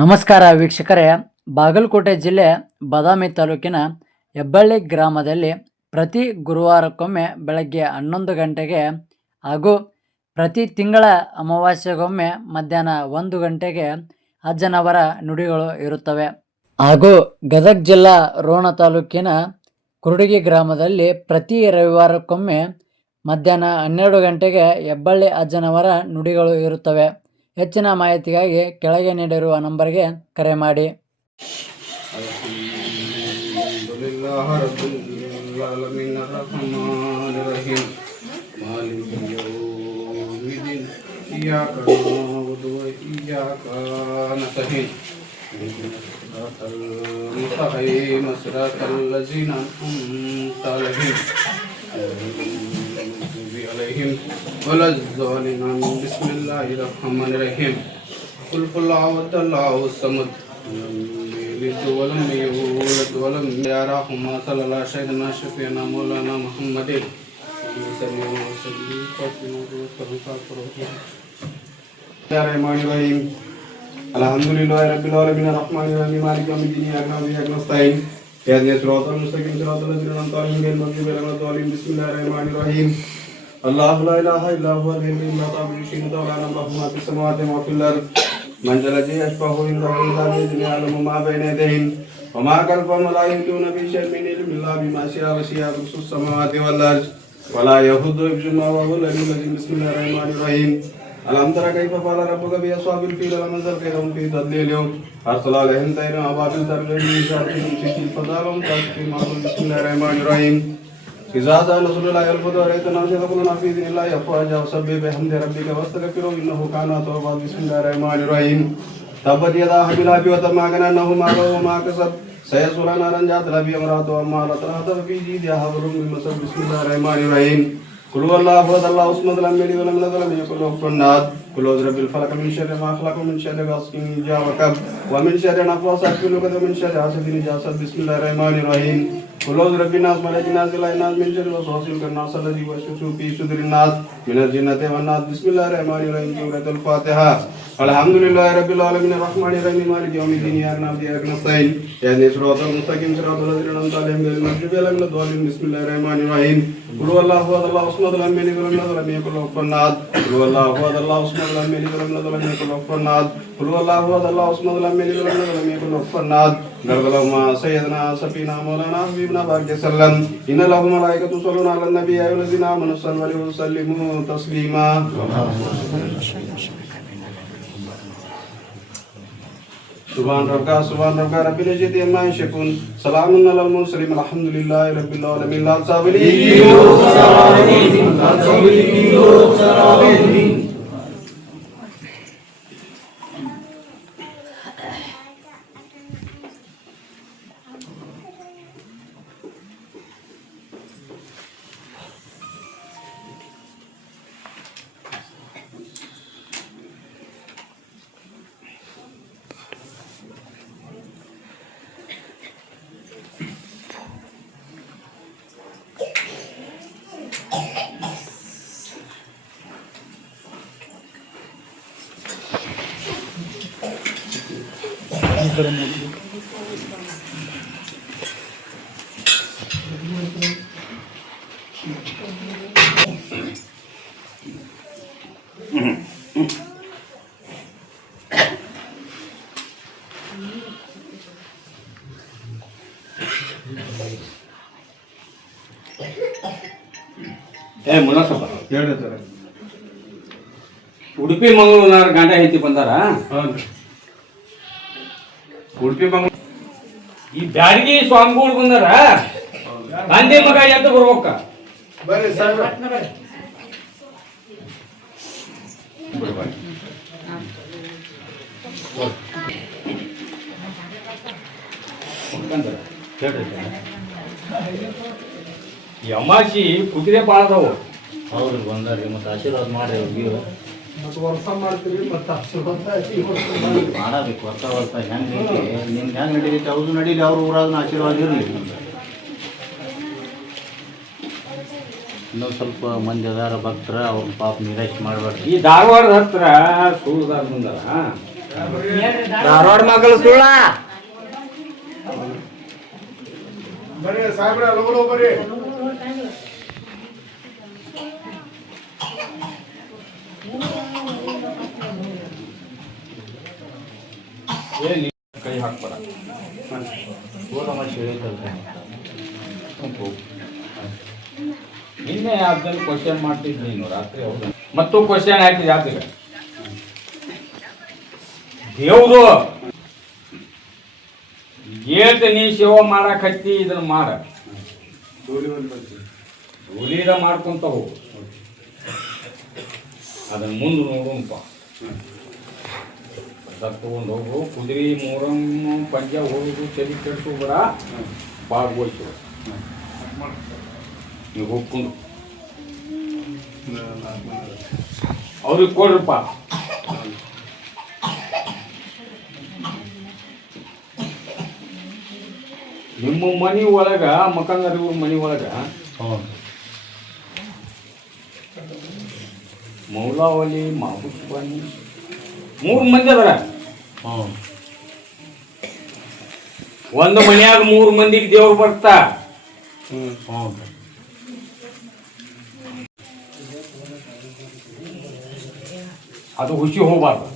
ನಮಸ್ಕಾರ ವೀಕ್ಷಕರೇ, ಬಾಗಲಕೋಟೆ ಜಿಲ್ಲೆ ಬಾದಾಮಿ ತಾಲೂಕಿನ ಹೆಬ್ಬಳ್ಳಿ ಗ್ರಾಮದಲ್ಲಿ ಪ್ರತಿ ಗುರುವಾರಕ್ಕೊಮ್ಮೆ ಬೆಳಗ್ಗೆ 11 ಗಂಟೆಗೆ ಹಾಗೂ ಪ್ರತಿ ತಿಂಗಳ ಅಮಾವಾಸ್ಯೆಗೊಮ್ಮೆ ಮಧ್ಯಾಹ್ನ 1 ಗಂಟೆಗೆ ಅಜ್ಜನವರ ನುಡಿಗಳು ಇರುತ್ತವೆ. ಹಾಗೂ ಗದಗ ಜಿಲ್ಲಾ ರೋಣ ತಾಲೂಕಿನ ಕುರುಡಗಿ ಗ್ರಾಮದಲ್ಲಿ ಪ್ರತಿ ರವಿವಾರಕ್ಕೊಮ್ಮೆ ಮಧ್ಯಾಹ್ನ 12 ಗಂಟೆಗೆ ಹೆಬ್ಬಳ್ಳಿ ಅಜ್ಜನವರ ನುಡಿಗಳು ಇರುತ್ತವೆ. ಹೆಚ್ಚಿನ ಮಾಹಿತಿಗಾಗಿ ಕೆಳಗೆ ನೀಡಿರುವ ನಂಬರ್ಗೆ ಕರೆ ಮಾಡಿ. بسم الله الرحمن الرحيم قل هو الله الصمد لم يلد ولم يولد ولم يا رحمة صلى الله سيدنا شفيعنا مولانا محمد الرحمن الرحيم الحمد لله رب العالمين الرحمن الرحيم مالك يوم الدين إياك نعبد وإياك نستعين اهدنا الصراط المستقيم صراط الذين أنعمت عليهم غير المغضوب عليهم ولا الضالين بسم الله الرحمن الرحيم الله لا اله الا هو الحي لا تأخذه سنة ولا نوم له ما في السماوات وما في الارض من ذا الذي يشفع عنده الا باذنه يعلم ما بين يديهم وما خلفهم ولا يحيطون بشيء من علمه الا بما شاء وسع كرسيه السماوات والارض ولا يؤوده حفظهما وهو العلي العظيم بسم الله الرحمن الرحيم ألم تر كيف فعل ربك بأصحاب الفيل ألم ينظر كيدهم في تضليل أرسل عليهم طيرا أبابيل ترميهم بحجارة من سجيل فجعلهم كعصف بسم الله الرحمن الرحيم إذا جاء نصر الله والفتح ورأيت الناس يدخلون في دين الله أفواجا فسبح بحمد ربك واستغفره إنه كان توابا بسم الله الرحمن الرحيم تبت يدا أبي لهب وتب ما كان له مال وما كسب سيصلى نارا ذات لهب وامرأته حمالة الحطب في جيدها حبل من مسد بسم الله الرحمن الرحيم قل هو الله أحد الله الصمد لم يلد ولم يولد ولم يكن له كفوا أحد قل أعوذ برب الفلق من شر ما خلق ومن شر غاسق إذا وقب ومن شر النفاثات في العقد ومن شر حاسد إذا حسد بسم الله الرحمن الرحيم قل أعوذ برب الناس ملك الناس إله الناس من شر الوسواس الخناس الذي يوسوس في صدور الناس من الجنة والناس بسم الله الرحمن الرحيم سورة الفاتحة الحمد لله رب العالمين الرحمن الرحيم مالك يوم الدين إياك نعبد وإياك نستعين اهدنا الصراط المستقيم صراط الذين أنعمت عليهم غير المغضوب عليهم ولا الضالين بسم الله الرحمن الرحيم قل هو الله أحد الله الصمد لم يلد ولم يولد ولم يكن له كفوا أحد قل هو الله أحد الله الصمد لم يلد ولم يولد ولم يكن له كفوا أحد قل هو الله أحد الله الصمد لم يلد ولم يولد ولم يكن له كفوا أحد اللهم سيدنا سفينا مولانا حبيبنا بارك وسلم إن له ملائكة يصلون على النبي يا أيها الذين آمنوا صلوا عليه وسلموا تسليما سبحان ربك رب العزة عما يصفون سلام على المرسلين الحمد لله رب العالمين لا تسابني ಮುನ್ನಸಪ್ಪ ಹೇಳ್ತಾರೆ ಉಡುಪಿ ಮಂಗಳೂರು ಗಂಟೆ ಐತಿ ಬಂದಾರ ಉಡುಪಿ ಮಂಗಳೂರು ಈ ಬ್ಯಾಡಗಿ ಸ್ವಾಮಿಗಳು ಬಂದಾರ ಗಾಂಧಿ ಮಗ ಎದ್ದು ಬರ್ಬೇಕ ಬರ್ರಿ ಸರ್ ಈ ಅಮಾಸಿ ಕುದುರೆ ಭಾಳ ಅದಾವು ಹೌದು ಬಂದಾರ್ರಿ ಮತ್ತೆ ಆಶೀರ್ವಾದ ಮಾಡ್ರಿ ಅವ್ರಿಗೆ ವರ್ಷ ಮಾಡ್ತೀವಿ ಮತ್ತೆ ಮಾಡಬೇಕು ವರ್ಷ ಹೆಂಗೆ ನಿಮ್ಗೆ ಹೆಂಗೆ ನಡೀತೈತೆ ಅವ್ರು ನಡೀಲಿ ಅವ್ರ ಊರಾಗ ಆಶೀರ್ವಾದ ಇರಲಿ ಇನ್ನೊಂದು ಸ್ವಲ್ಪ ಮಂದಿ ಅದಾರ ಭಕ್ತರ ಅವ್ರ ಪಾಪ ನಿರಾಶೆ ಮಾಡಬಾರ್ದು. ಈ ಧಾರವಾಡದ ಹತ್ರ ಸೂಳದಾರ ಮುಂದಲ್ಲ ಧಾರವಾಡ ಮಗಳು ಸುಳ್ಳ ಬರ್ರಿ ಸಾಹೇಬ್ರ ಲಗು ಬರ್ರಿ. ಕೈ ಹಾಕ್ಬೇಡ. ನಿನ್ನೆ ಅದನ್ನು ಕ್ವಶನ್ ಮಾಡ್ತಿದ್ ನೀನು ರಾತ್ರಿ. ಹೌದು ಮತ್ತು ಕ್ವಶನ್ ಹಾಕಿದ್ ಯಾತಿಗ ದೇವ್ರು ಏಟ್ ನೀ ಸೇವೆ ಮಾಡಕ್ ಹತ್ತಿ ಇದನ್ನ ಮಾಡ ಉಳಿದ ಮಾಡ್ಕೊಂತ ಹೋಗು. ಅದನ್ನ ಮುಂದೆ ನೋಡುಂಪ ತಗೊಂಡು ಹೋಗು. ಕುದುರೆ ಮೂರನ್ನು ಪಂಚ ಹೋಗುದು ಚಳಿ ಕೆಡಿಸು ಬರ ಭಾಗವಹಿಸು. ನೀವು ಹೋಗ್ಕೊಂಡು ಅವ್ರಿಗೆ ಕೊಡ್ರಪ್ಪ. ನಿಮ್ಮ ಮನಿ ಒಳಗ ಮಕ್ಕಂದರ ಇವ್ರ ಮನಿ ಒಳಗ ಮೌಲಾವಲಿ ಮಾಬುಸ್ವಾನಿ 3 ಮಂದಿ ಅದರ. ಒಂದು ಮನ್ಯಾಗ 3 ಮಂದಿಗೆ ದೇವ್ರು ಬರ್ತಾ. ಅದು ಹುಸಿ ಹೋಗ್ಬಾರ್ದು.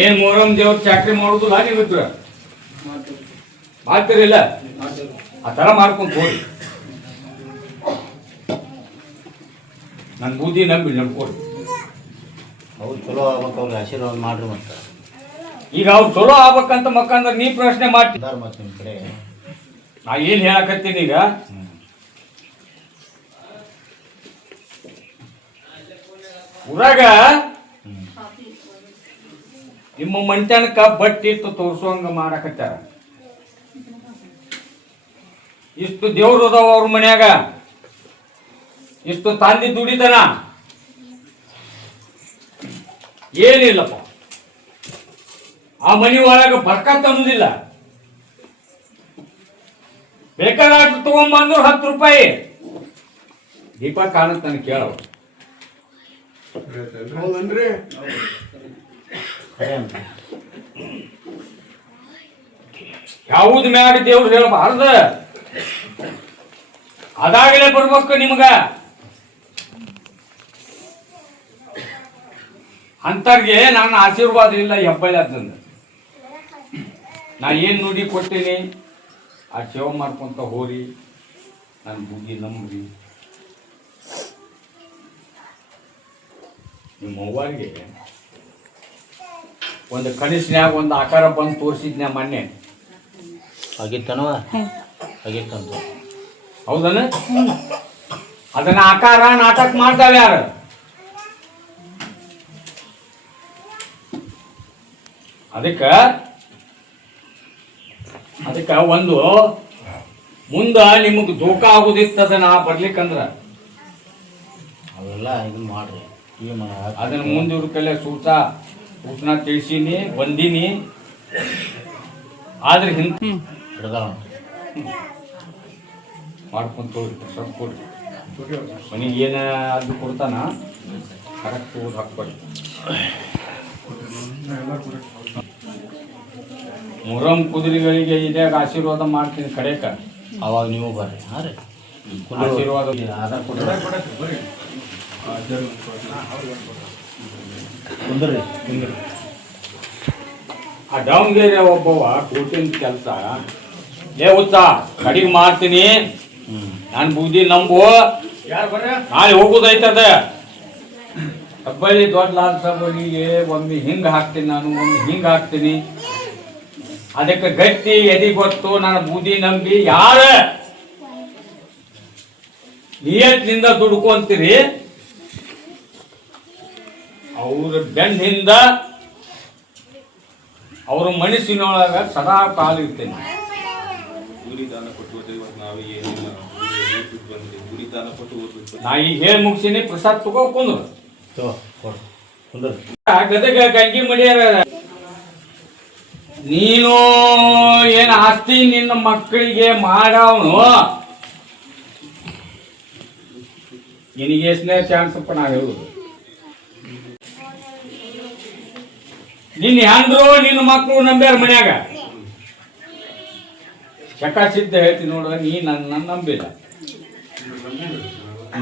ಏನ್ ಮೊಹರಂ ದೇವ್ರ ಚಾಕ್ರಿ ಮಾಡುದಿಲ್ಲ ನೀವು ಮಾಡ್ತಿರಿಲ್ಲ, ಆ ತರ ಮಾಡ್ಕೊಂತ ಹೋಗಿ. ನನ್ ಬುದ್ಧಿ ನಂಬಿ ನಡ್ಕೊಡಿ. ಅವ್ರು ಚಲೋ ಆಗ್ಬೇಕು, ಅವ್ರಿಗೆ ಆಶೀರ್ವಾದ ಮಾಡ್ರಿ. ಮತ್ತೆ ಈಗ ಅವ್ರು ಚಲೋ ಆಗ್ಬೇಕಂತ ಮಕ್ಕಂದ್ರೆ ನೀ ಪ್ರಶ್ನೆ ಮಾಡ್ತಿ. ಮತ್ತೆ ನಿಮ್ಮ ಕಡೆ ನಾ ಏನ್ ಹೇಳಕತ್ತೀನಿ ಈಗ, ಊರಾಗ ನಿಮ್ಮ ಮಂಟನಕ ಬಟ್ಟಿ ಇಟ್ಟು ತೋರ್ಸುವಂಗ ಮಾಡಕತ್ತಾರ. ಇಷ್ಟು ದೇವ್ರು ಅದಾವ ಅವ್ರ ಮನ್ಯಾಗ, ಇಷ್ಟು ತಂದಿ ದುಡಿತನ ಏನಿಲ್ಲಪ್ಪ. ಆ ಮನಿ ಒಳಗ ಬರ್ಕತ್ ಅನ್ನೋದಿಲ್ಲ. ಬೇಕಾದಷ್ಟು ತಗೊಂಡ್ಬಂದ್ರು 10 ರೂಪಾಯಿ ದೀಪ ಕಾಣುತ್ತ ನನಗೆ ಕೇಳವ. ಹೌದನ್ರಿ? ಯಾವ್ದು ಮ್ಯಾಗ ದೇವ್ರು ಹೇಳಬಾರ್ದ, ಅದಾಗಲೇ ಬರ್ಬೇಕು ನಿಮಗ. ಅಂತರ್ಗೆ ನನ್ನ ಆಶೀರ್ವಾದ ಇಲ್ಲ ಹೆಬ್ಬಳ್ಳಿ ಅದಂದ. ನಾ ಏನ್ ನುಡಿ ಕೊಟ್ಟೀನಿ ಆ ಸೇವೆ ಮಾಡ್ಕೊಂತ ಹೋರಿ, ನನ್ನ ಬುದ್ಧಿ ನಂಬ್ರಿ. ನಿಮ್ಮ ಅವ್ವರಿಗೆ ಒಂದು ಕನಸಿನ್ಯಾಗ ಒಂದು ಆಕಾರ ಬಂದು ತೋರಿಸಿದ್ನ ಮೊನ್ನೆ. ಆಗಿತ್ತನವ ಆಗಿತ್ತಂತ. ಹೌದನ? ಅದನ್ನ ಆಕಾರ ನಾಟಕ ಮಾಡ್ತಾವ ಯಾರು? ಅದಕ್ಕ ಒಂದು ಮುಂದ ನಿಮಗ್ ಧೋಕಾ ಆಗುದಿತ್ತದ ನಾ ಬರ್ಲಿಕ್ಕಂದ್ರ ಅವೆಲ್ಲ ಇದನ್ನ ಮಾಡ್ರಿ. ಅದನ್ನ ಮುಂದೆ ಇವ್ರ ಕೈಲೆ ಸೂಚನಾ ತಿಳಿಸೀನಿ, ಬಂದೀನಿ. ಆದ್ರೆ ಹಿಡ್ದಾಳ ಮಾಡ್ಕೊಂತ ಹೋಗ್ರಿ, ಸ್ವಲ್ಪ ಕೊಡ್ರಿ. ಮನೆಗೆ ಏನ ಅದು ಕೊಡ್ತಾನ ಕರೆಕ್ಟ್ ಓದ್ ಹಾಕ್ಬೇಡಿ. ಮೊಹರಂ ಕುದುರೆಗಳಿಗೆ ಇದಾಗ ಆಶೀರ್ವಾದ ಮಾಡ್ತೀನಿ ಕಡೆಕ. ಅವಾಗ ನೀವು ಬರ್ರಿ. ಹಾಂ ರೀ, ಆಶೀರ್ವಾದ ಕುಂದ್ರಿ. ಆ ದಾವಣಗೆರೆ ಒಬ್ಬವ ಕೋಟಿನ ಕೆಲಸ ಹುಚ್ಚ ಕಡಿಗೆ ಮಾಡ್ತೀನಿ. ನಾನು ಬುದ್ಧಿ ನಂಬು, ನಾಳೆ ಹೋಗುದೈತದ. ಹಬ್ಬಳ್ಳಿ ದೊಡ್ಡ ಲಾಲ್ ಸಭೆಗೆ ಒಮ್ಮೆ ಹಿಂಗೆ ಹಾಕ್ತೀನಿ, ನಾನು ಒಮ್ಮೆ ಹಿಂಗೆ ಹಾಕ್ತೀನಿ. ಅದಕ್ಕೆ ಗಟ್ಟಿ ಎದಿ ಗೊತ್ತು, ನನ್ನ ಬುದ್ಧಿ ನಂಬಿ ಯಾರ ನಿಯತ್ನಿಂದ ದುಡ್ಕೊಂತೀರಿ ಅವ್ರ ಬೆನ್ನಿಂದ ಅವ್ರ ಮನಸ್ಸಿನೊಳಗ ಸದಾ ಕಾಲಿರ್ತೇನೆ. ನಾ ಈಗ ಹೇಳಿ ಮುಗಿಸಿನಿ, ಪ್ರಸಾದ್ ತಗೋ ಕುಂದ್ರು. ಗದಗ ಗಂಗಿ ಮಡಿಯಾರ ನೀನು ಏನ್ ಆಸ್ತಿ ನಿನ್ನ ಮಕ್ಕಳಿಗೆ ಮಾಡವನು ನಿನಗೆ ಎಷ್ಟನೇ ಚಾನ್ಸ್ ಅಪ್ಪ ನಾ ಹೇಳುದು. ನಿನ್ನ ಹೆಂಡ್ರು ನಿನ್ನ ಮಕ್ಕಳು ನಂಬ್ಯಾರ ಮನ್ಯಾಗ. ಚಕ ಸಿದ್ಧ ಹೇಳ್ತೀನಿ ನೋಡ, ನೀ ನನ್ನ ನಂಬಿಲ್ಲ.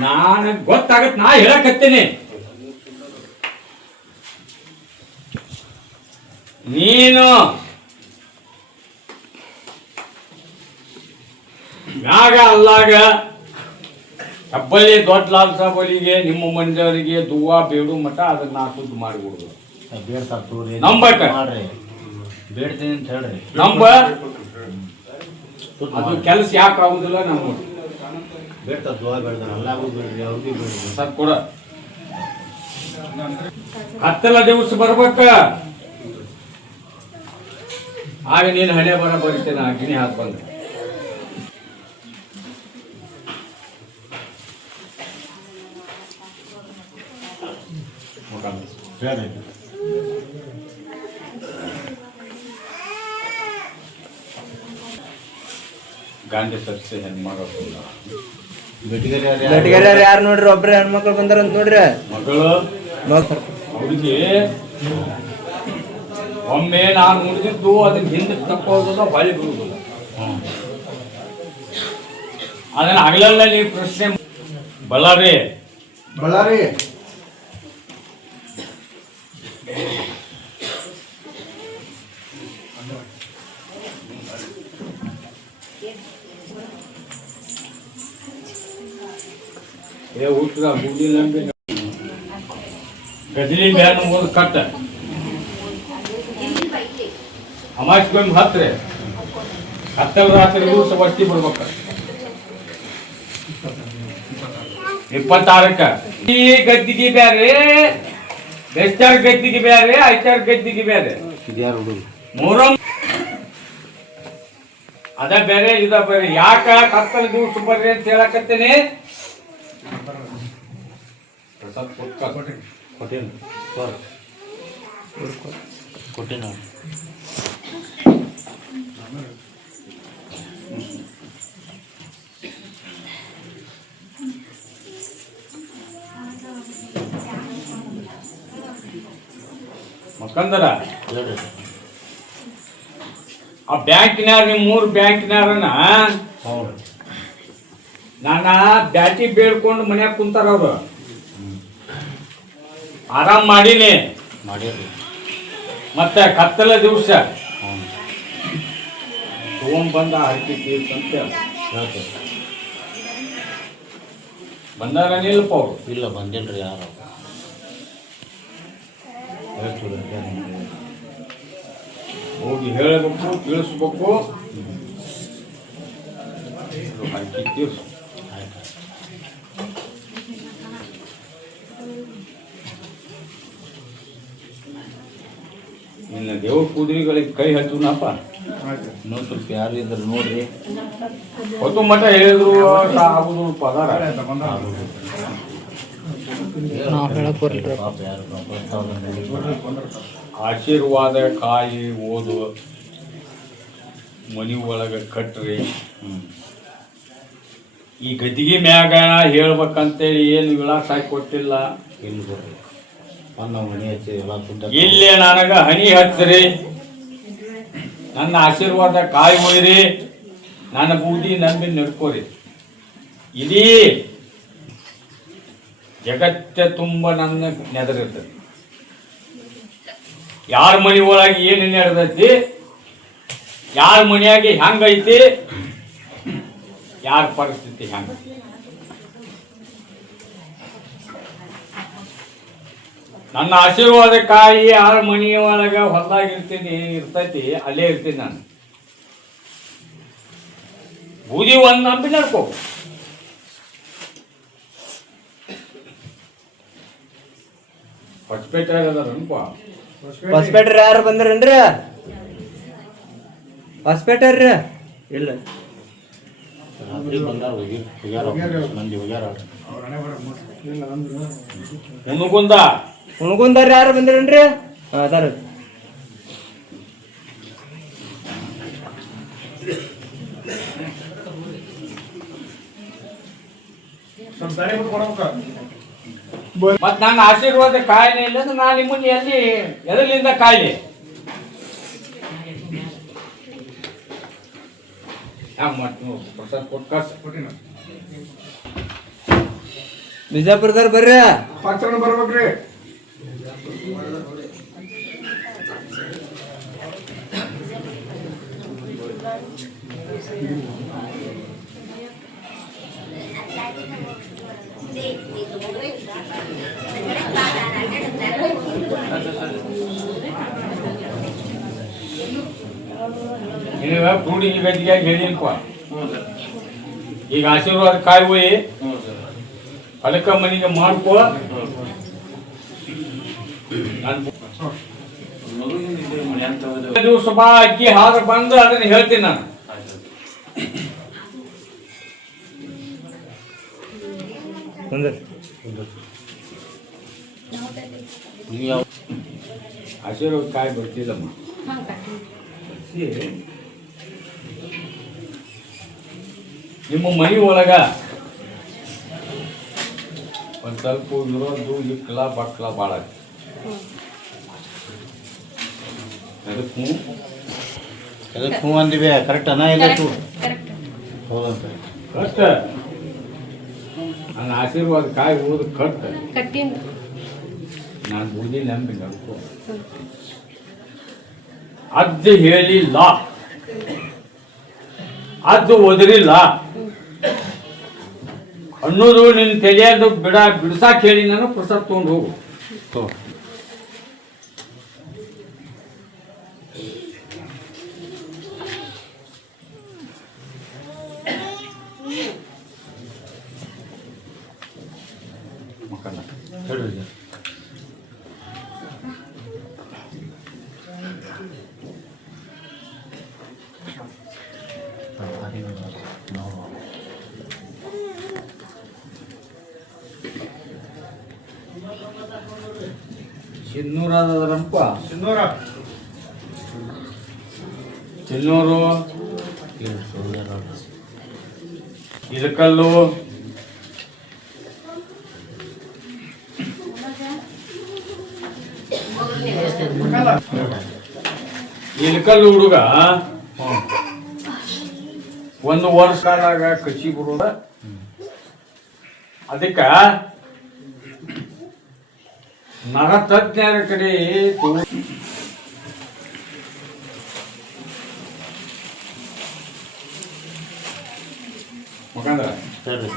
ನಾನು ಗೊತ್ತಾಗತ್, ನಾ ಹೇಳಕತ್ತೇನೆ. ನೀನು ಮ್ಯಾಗ ಅಲ್ಲಾಗ ಹಬ್ಬಲಿ ದೊಡ್ಡ ಲಾಲ್ ಸಾಬಲಿಗೆ ನಿಮ್ಮ ಮಂದಿಯವರಿಗೆ ದುವ್ವಾ ಬೇಡು ಮಠ ಅದನ್ನ ನಾ ಶುದ್ಧ ಮಾಡಿಬಿಡುದು. ಬೇಡ್ತಾರ ತೋರಿ ನಂಬಕ ಮಾಡ್ರಿ, ಬೇಡ್ತೀನಿ ಅಂತ ಹೇಳ್ರಿ. ನಂಬ ಅದು ಕೆಲಸ ಯಾಕೆ ಆಗುದಿಲ್ಲ ನಮ್ಮ ಬೇಡ್ತಾರ ದುವಾ ಬೇಡ್ತಾರ, ಅಲ್ಲಾಗೂ ಬೇಡ್ರಿ ಅವ್ರಿಗೂ ಬೇಡ್ರಿ. ಸರ್ ಕೊಡ. ಹತ್ತೆಲ್ಲ ದಿವಸ ಬರ್ಬೇಕ, ಆಗ ನೀನು ಹಣೆ ಬರ ಬರಿತೇನೆ. ಗಿಣಿ ಹಾಕಿ ಬಂದ್ರೆ ಹೇಳ್ರಿ. ಗಾಂಧಿ ಸರ್ಸೆ ಹೆಣ್ಮಗಳು ಬೆಟ್ಟಿಗೆರೆ ಯಾರು ನೋಡ್ರಿ, ಒಬ್ರೆ ಹೆಣ್ಮಕ್ಳು ಬಂದಾರಂತ ನೋಡ್ರಿ. ಮಗಳು ಅವ್ರಿಗೆ ಒಮ್ಮೆ ನಾನು ಮುಡಿದಿದ್ದು ಅದನ್ನ ಹಿಂದೆ ತಕ್ಕೋದಿಲ್ಲ, ಹೊಳಿ ಬಿಡುವುದಿಲ್ಲ. ಅದನ್ನ ಹಗಲೆಲ್ಲ ನೀವು ಪ್ರಶ್ನೆ ಬಳ್ಳಾರಿ ಊಟದ ಬುದ್ಧಿ ನಂಬಿ ಗಜಲಿ ಬ್ಯಾನ್ ಹೋದ್ ಕಟ್ಟ ಅಮಾಸ್ಕೊಮ್ಮೆ ಹತ್ರೆ ಹತ್ತಲ್ ರಾತ್ರಿ ದಿವಸ ವಸ್ತಿ ಬಿಡ್ಬೇಕ. 26ಕ್ಕ ಈ ಗದ್ದಿಗೆ ಬ್ಯಾರೆ, ಬೆಸ್ತಾರ ಗದ್ದಿಗೆ ಬ್ಯಾರೆ, ಐತಾರ ಗದ್ದಿಗೆ ಬ್ಯಾರೆ. ಮೂರೊಂದು ಅದ ಬೇರೆ ಇದ ಬೇರೆ. ಯಾಕ ಹತ್ತಲ್ ದಿವಸ ಬರ್ರಿ ಅಂತ ಹೇಳಕತ್ತೇನೆ. ಕೊಟ್ಟಿನ ಮಕ್ಕಂದರ ಆ ಬ್ಯಾಂಕಿನಾರ, ನಿಮ್ 3 ಬ್ಯಾಂಕಿನಾರನ ನಾನ ಬ್ಯಾಟಿ ಬೇಡ್ಕೊಂಡು ಮನ್ಯಾಗ ಕುಂತಾರ. ಅವ್ರು ಆರಾಮ್ ಮಾಡೀನಿ. ಮತ್ತೆ ಕತ್ತಲ ದಿವಸ ತಗೊಂಡ್ಬಂದ ಹರಕೆ ತೀರ್ಸಂತ ಬಂದಾರ. ನಿಲ್ಪ ಅವ್ರು ಇಲ್ಲ ಬಂದಿಲ್ರಿ ಯಾರು. ಹೋಗಿ ಹೇಳಬೇಕು, ತಿಳಿಸ್ಬೇಕು. ಹರಕೆ ತೀರ್ಸು. ಇನ್ನು ದೇವ್ರ ಕುದುರೆಗಳಿಗೆ ಕೈ ಹಚ್ಚುನಪ್ಪ. ಇನ್ನೊಂದು ಸ್ವಲ್ಪ ಯಾರು ಇದ್ರೆ ನೋಡ್ರಿ. ಹೊತ್ತು ಮಠ ಹೇಳಿದ್ರು ಆಗುದು ಪದಾರ. ಪಾಪ ಯಾರು ಆಶೀರ್ವಾದ ಕಾಯಿ ಓದು ಮನಿ ಒಳಗ ಕಟ್ರಿ. ಈ ಗದಿಗೆ ಮ್ಯಾಗ ಹೇಳ್ಬೇಕಂತೇಳಿ ಏನು ವಿಳಾಸ ಹಾಕಿ ಕೊಟ್ಟಿಲ್ಲ. ಇಲ್ಲಿ ಬರ್ರಿ, ನಾವು ಮನೆ ಹಚ್ಚಿ ಎಲ್ಲ ಸುದ್ದ ಇಲ್ಲೇ ನನಗ ಹನಿ ಹಚ್ಚ್ರಿ, ನನ್ನ ಆಶೀರ್ವಾದ ಕಾಯಿ ಒಯ್ರಿ, ನನ್ನ ಬೂದಿ ನಂಬಿ ನಡ್ಕೋರಿ. ಇಡೀ ಜಗತ್ತ ತುಂಬ ನನ್ನ ನೆದರಿರ್ತದೆ. ಯಾರ ಮನೆ ಒಳಗೆ ಏನು ನಡೆದೈತಿ, ಯಾರ ಮನೆಯಾಗೆ ಹೆಂಗೈತಿ, ಯಾರ ಪರಿಸ್ಥಿತಿ ಹೆಂಗ. ನನ್ನ ಆಶೀರ್ವಾದ ಕಾಯಿ ಯಾರ ಮನೆಯ ಒಳಗ ಹೊಲ್ದಾಗಿರ್ತೀನಿ ಇರ್ತೈತಿ, ಅಲ್ಲೇ ಇರ್ತೀನಿ ನಾನು. ಬೂದಿ ಒಂದು ನಂಬಿ ನಡ್ಕೋ. ಹೊಸಪೇಟೆ ಅದಾರನ್ಪ. ಹೊಸಪೇಟ್ರಿ ಯಾರು ಬಂದ್ರೇನ್ರಿ? ಹೊಸಪೇಟೆ ಇಲ್ಲ, ರಾತ್ರಿ ಬಂದಾರ, ಹೋಗ್ಯಾರ ಮಂದಿ ಹೋಗ್ಯಾರ. ಹುಣಗುಂದಾರ ಯಾರು ಬಂದ್ರೇನ್ರಿ? ಅದಾರ. ಮತ್ ನನ್ನ ಆಶೀರ್ವಾದ ಕಾಯಿಲೆ ಇಲ್ಲ ಅಂದ್ರೆ ನಾನು ನಿಮ್ಮನ್ನ ಎಲ್ಲಿ ಎದರ್ಲಿಂದ ಕಾಯಿಲೆ ಬಿಜಾಪುರದವ್ರು ಬರ್ರಿ. ಪಕ್ಷಣ ಬರ್ಬೇಕ್ರಿ. ನೀವ ಕೂಡಿಗೆ ಗದ್ದಿಗೆ ಹೇಳಿಲ್ಪ ಈಗ ಆಶೀರ್ವಾದ ಕಾಯಿ ಹೋಯಿ ಅದಕ್ಕ ಮನೆಗೆ ಮಾಡ್ಕೋ. ದಿವಸ ಬಾ ಅಕ್ಕಿ ಹಾರ ಬಂದು ಅದನ್ನ ಹೇಳ್ತೀನಿ ನಾನು. ಆಶೀರ್ವಾದ ಕಾಯಿ ಬರ್ತಿಲ್ಲಮ್ಮ. ನಿಮ್ಮ ಮನಿ ಒಳಗ ಒಂದ್ ಸ್ವಲ್ಪ ಇರೋದು ಇಕ್ಲ ಬಕ್ಲ ಭಾಳ ಅದಕ್ಕೆ ಹ್ಞೂ ಅಂದಿವೆ ಕರೆಕ್ಟ್ ಅನ್ನ ಇಲ್ಲ ಹೌದಂತ ಕಷ್ಟ ನನ್ನ ಆಶೀರ್ವಾದ ಕಾಯಿ ಹೋದ ಕಟ್ಟ ನಾನು ಬೂದಿ ನಂಬಿ ನಡ್ಕೊ ಅಜ್ಜಿ ಹೇಳಿಲ್ಲ ಅದು ಒದರಿಲ್ಲ ಅನ್ನೋದು ನಿನ್ನ ತಲೆಯದು ಬಿಡ್ಸಾಕ್ ಹೇಳಿ ನಾನು ಪುಸ್ತಕ ತಗೊಂಡು ಹೋಗು. ಹೇಳ್ರಿ ಚಿನ್ನೂರಪ್ಪ ಸಿನ್ನೂರ ಚಿನ್ನೂರು ಇಳಕಲ್ಲು ಇಳಕಲ್ಲು ಹುಡುಗ ಒಂದು ವರ್ಷ ಕಾಲಾಗ ಕಚಿ ಬರೋದ ಅದಕ್ಕ ನರತಜ್ಞರ ಕಡೆ ಮುಖಂದ್ರ ಹೇಳ್ರಿ